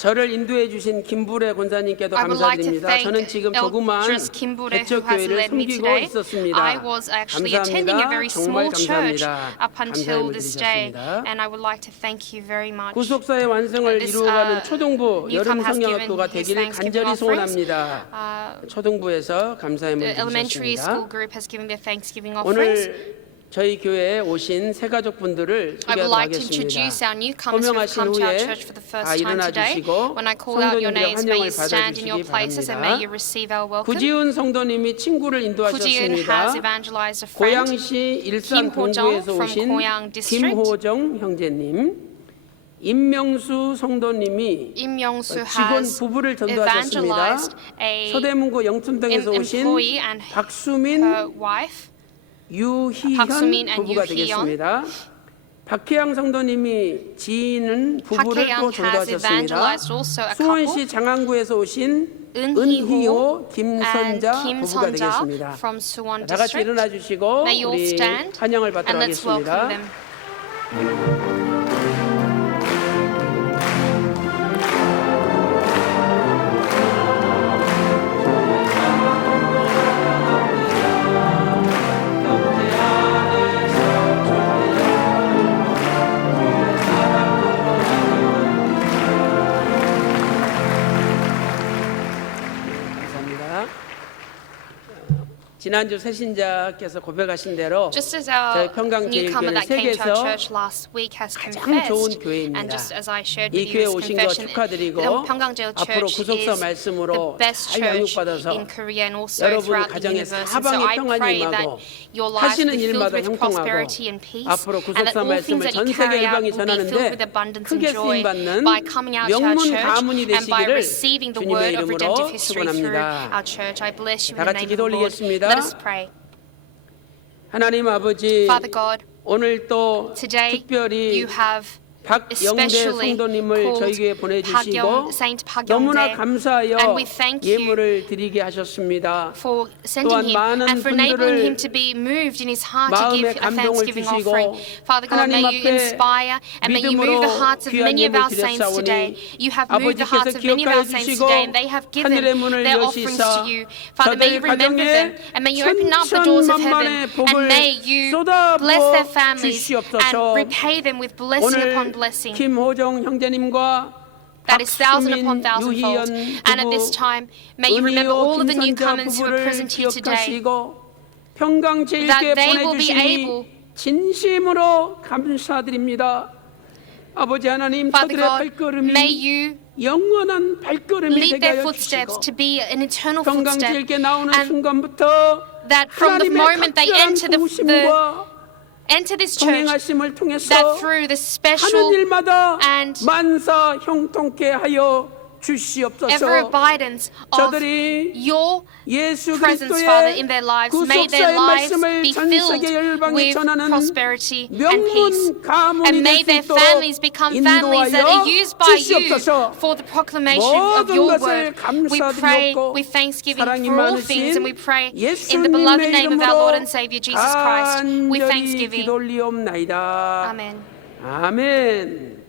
저를 인도해 주신 김부래 권사님께도 I would like to 감사드립니다. thank 저는 지금 조그만 Eldris Kimbure who has 개척교회를 led me 섬기고 today. 있었습니다. I was actually attending a very 정말 small church 감사합니다. up until 감사함을 this day, 드리셨습니다. and I would like to thank you very much. 구속사의 완성을 This, 이루어가는 초등부 여름 newcomer has 성경학교가 given his 되기를 Thanksgiving 간절히 offerings. 소원합니다. 초등부에서 감사함을 The elementary school 드리셨습니다. group has given their Thanksgiving offerings. 오늘 저희 교회에 오신 새 가족분들을 I would 소개하도록 like to 하겠습니다. introduce our newcomers who have 호명하신 come to our 후에 church for the 다 first time 일어나 today. 주시고 When I call out your 성도님들의 names, may 환영을 you stand in your 받아주시기 places and may you 바랍니다. receive our welcome. 구지훈 성도님이 친구를 Kujiun 인도하셨습니다. has evangelized a friend. 고양시 일산 김호정 동구에서 from 오신 고양 district. 김호정 형제님, 임명수 성도님이 Im Young-soo 직원 has 부부를 전도하셨습니다. evangelized a 서대문구 영천동에서 오신 employee and 박수민, her wife. 유희현 박수민 and 부부가 유희연. 되겠습니다. 박혜양 성도님이 지인은 부부를 박혜양 또 has 전도하셨습니다. evangelized also a 수원시 couple. 장안구에서 오신 은희호 은희호, and 김선자 부부가 김선자 되겠습니다. from Suwon 다 같이 district. 일어나 주시고 May you all 우리 stand 환영을 and 받도록 let's welcome 하겠습니다. them. 감사합니다. 지난주 새신자께서 고백하신 대로 Just as 저희 our 평강제일교회는 newcomer that came to our 세계에서 church last week has 가장 confessed, 좋은 교회입니다. and just as I shared 이 with 교회 you his 오신 거 confession, 축하드리고 the Pyeonggangjeo 앞으로 Church 구속사 is the 말씀으로 best 잘 church 양육받아서 in Korea and also 여러분 throughout the 가정에 universe. And so 사방에 I 평안이 pray that 임하고 your lives 하시는 will be filled 일마다 with 형통하고 prosperity and peace, 앞으로 and that 구속사 all things 말씀을 that 전 you 세계 carry out 열방이 will be filled 전하는데 with abundance and 크게 joy 쓰임받는 by coming out to our 명문 church 가문이 and by 되시기를 receiving the 주님의 word of 이름으로 redemptive history through 축원합니다. our church. I bless you 다 in the 같이 name 기도 of the Lord. 올리겠습니다. Let us pray. 하나님 아버지 Father God, 오늘 또 today 특별히 you have 박영대 especially 성도님을 저희 교회에 보내주시고 Saint Park 너무나 Young-dae, 감사하여 and we thank you 예물을 드리게 하셨습니다. for sending 또한 him 많은 and for enabling him 분들을 to be moved in his heart to 마음에 give a 감동을 thanksgiving 주시고 offering. Father God, 하나님 may you 앞에 inspire and may you move 믿음으로 the hearts of 귀한 many of 예물 our saints today. 드렸사오니 You have moved the hearts 아버지께서 of many of 기억하여 our saints 주시고 today, and they have given 하늘의 문을 their offerings 여시사 to you. Father, may you 저들의 remember them 가정에 and may you open up the doors of heaven 천천만만의 and may 복을 you 쏟아부어 bless their families 주시옵소서. and repay them with blessing upon 오늘 blessing. 김호정 형제님과 That is thousand 박수민, upon thousandfold. 유희연 And at this 부부, time, may you remember all of the 은희요, newcomers who are 김선자 present here 부부를 today, 기억하시고 평강제일교회 that they will be able, 보내주시니 진심으로 감사드립니다. 아버지 하나님 Father 저들의 God, 발걸음이 may you 영원한 발걸음이 lead 되게 their 하여 footsteps 주시고 to be an eternal footstep, 평강제일교회 나오는 and 순간부터 that from the 하나님의 moment they 각별한 enter 도우심과 enter this church, 동행하심을 통해서 that through the 하는 special 일마다 and 만사 형통케 하여 ever 주시옵소서. abidance of 저들이 your 예수 presence, Father, in 그리스도의 their lives. May their 구속사의 lives 말씀을 be 전 filled 세계 열방에 with 전하는 prosperity and peace. 명문 가문이 And may 될 their 수 있도록 families become families that are 인도하여 used by you 주시옵소서. for the proclamation of 모든 your 것을 word. We pray 감사드리옵고 with thanksgiving 사랑이 for all things, and we 많으신 pray in the beloved 예수님의 name of our Lord 이름으로 and Savior Jesus Christ with 간절히 thanksgiving. 기도 올리옵나이다. Amen. 아멘.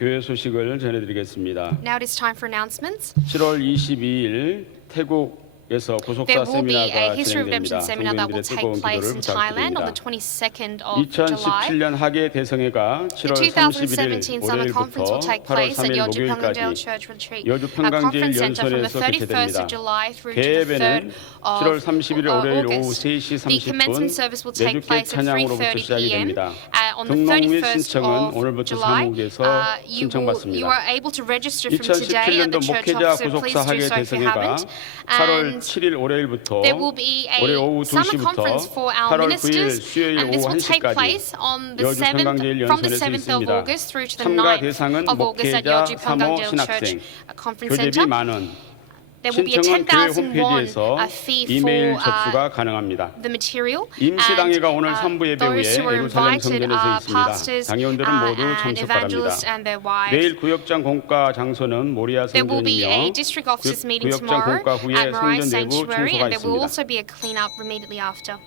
교회 소식을 전해드리겠습니다. Now it is time for announcements. 7월 22일 태국에서 구속사 There will be a 세미나가 History of 진행됩니다. Redemption seminar that will 성도님들의 take 뜨거운 place 기도를 in Thailand on the 부탁드립니다. 22nd of July. 2017년 하계 대성회가 The 7월 2017 31일 Summer Conference will 월요일부터 take 8월 place at 3일 Yeoju Pyeonggangjeo 목요일까지 Church Retreat, 여주 a 평강제일 conference center from the 연설에서 31st 개최됩니다. of July through to the 3rd 개예배는 7월 of 31일 월요일 오후 August. 3시 The commencement 30분 service will take 내주께 place at 찬양으로부터 3:30 시작이 p.m. 됩니다. on the 등록 및 31st 신청은 of 오늘부터 July, 사무국에서 you 신청받습니다. are able to register from today at 2017년도 the church 목회자 office. Please 구속사 do 학예 so if you 대성회가 haven't. 8월 And 7일 월요일부터 there will be 올해 a 오후 summer 2시부터 conference for our 8월 9일 ministers, 수요일 and this 오후 will take 1시까지 place on the 여주 7th, 평강제일 from the 연천에서 7th of 있습니다. August through to the 참가 9th 대상은 of August at 목회자, Yeoju 사모, Pyeonggangjil 신학생, Church Conference 교재비 Center. 10,000원, There will be a 신청은 교회 10,000 won 홈페이지에서 fee 이메일 for 접수가 가능합니다. the material. 임시당회가 오늘 And, 3부 예배 those 후에 who are 예루살렘 invited 성전에서 are 있습니다. pastors 당회원들은 모두 and 참석 evangelists 바랍니다. and their wives. 내일 구역장 공과 장소는 모리아 There will be 성전이며 a district officers meeting 구역장 tomorrow 공과 후에 at Moriah 성전 내부 Sanctuary, 청소가 and there will 있습니다. also be a clean-up immediately after.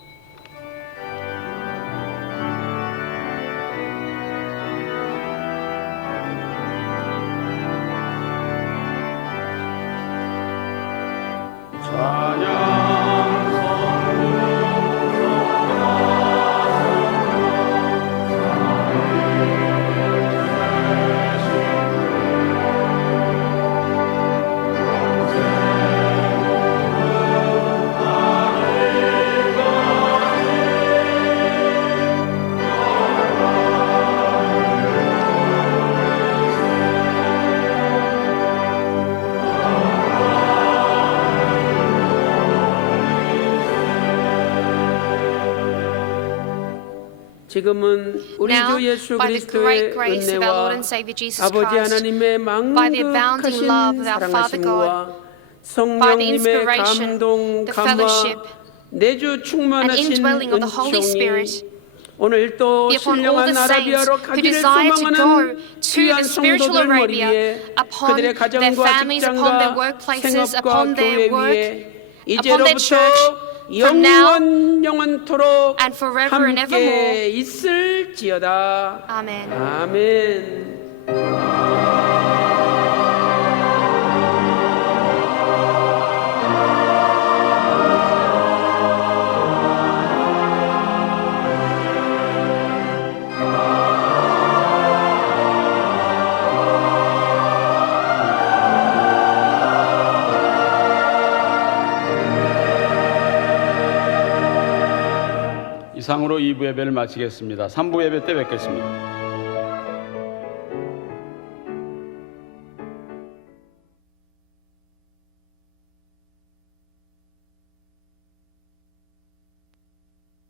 지금은 우리 Now, 주 예수 by the 그리스도의 great grace of our Lord 은혜와 and Savior Jesus 아버지 Christ, 하나님의 by the abounding love 망극하신 of our Father 사랑하심과 by the 성령님의 inspiration, 감동, the 감화, fellowship, 내주 and 충만하신 indwelling of the Holy 은총이 Spirit 오늘 또 be upon all 신령한 the saints 아라비아로 who 가기를 desire to go 소망하는 to 귀한 the spiritual 성도들 머리 Arabia, 위에 upon 그들의 their 가정과 families, upon their 직장과 workplaces, 생업과 upon 교회 their work, 위에 upon their 이제로부터 church, from now 영원토록 and forever and 함께 evermore. 있을지어다. Amen. 아멘. 이상으로 2부 예배를 마치겠습니다. 3부 예배 때 뵙겠습니다.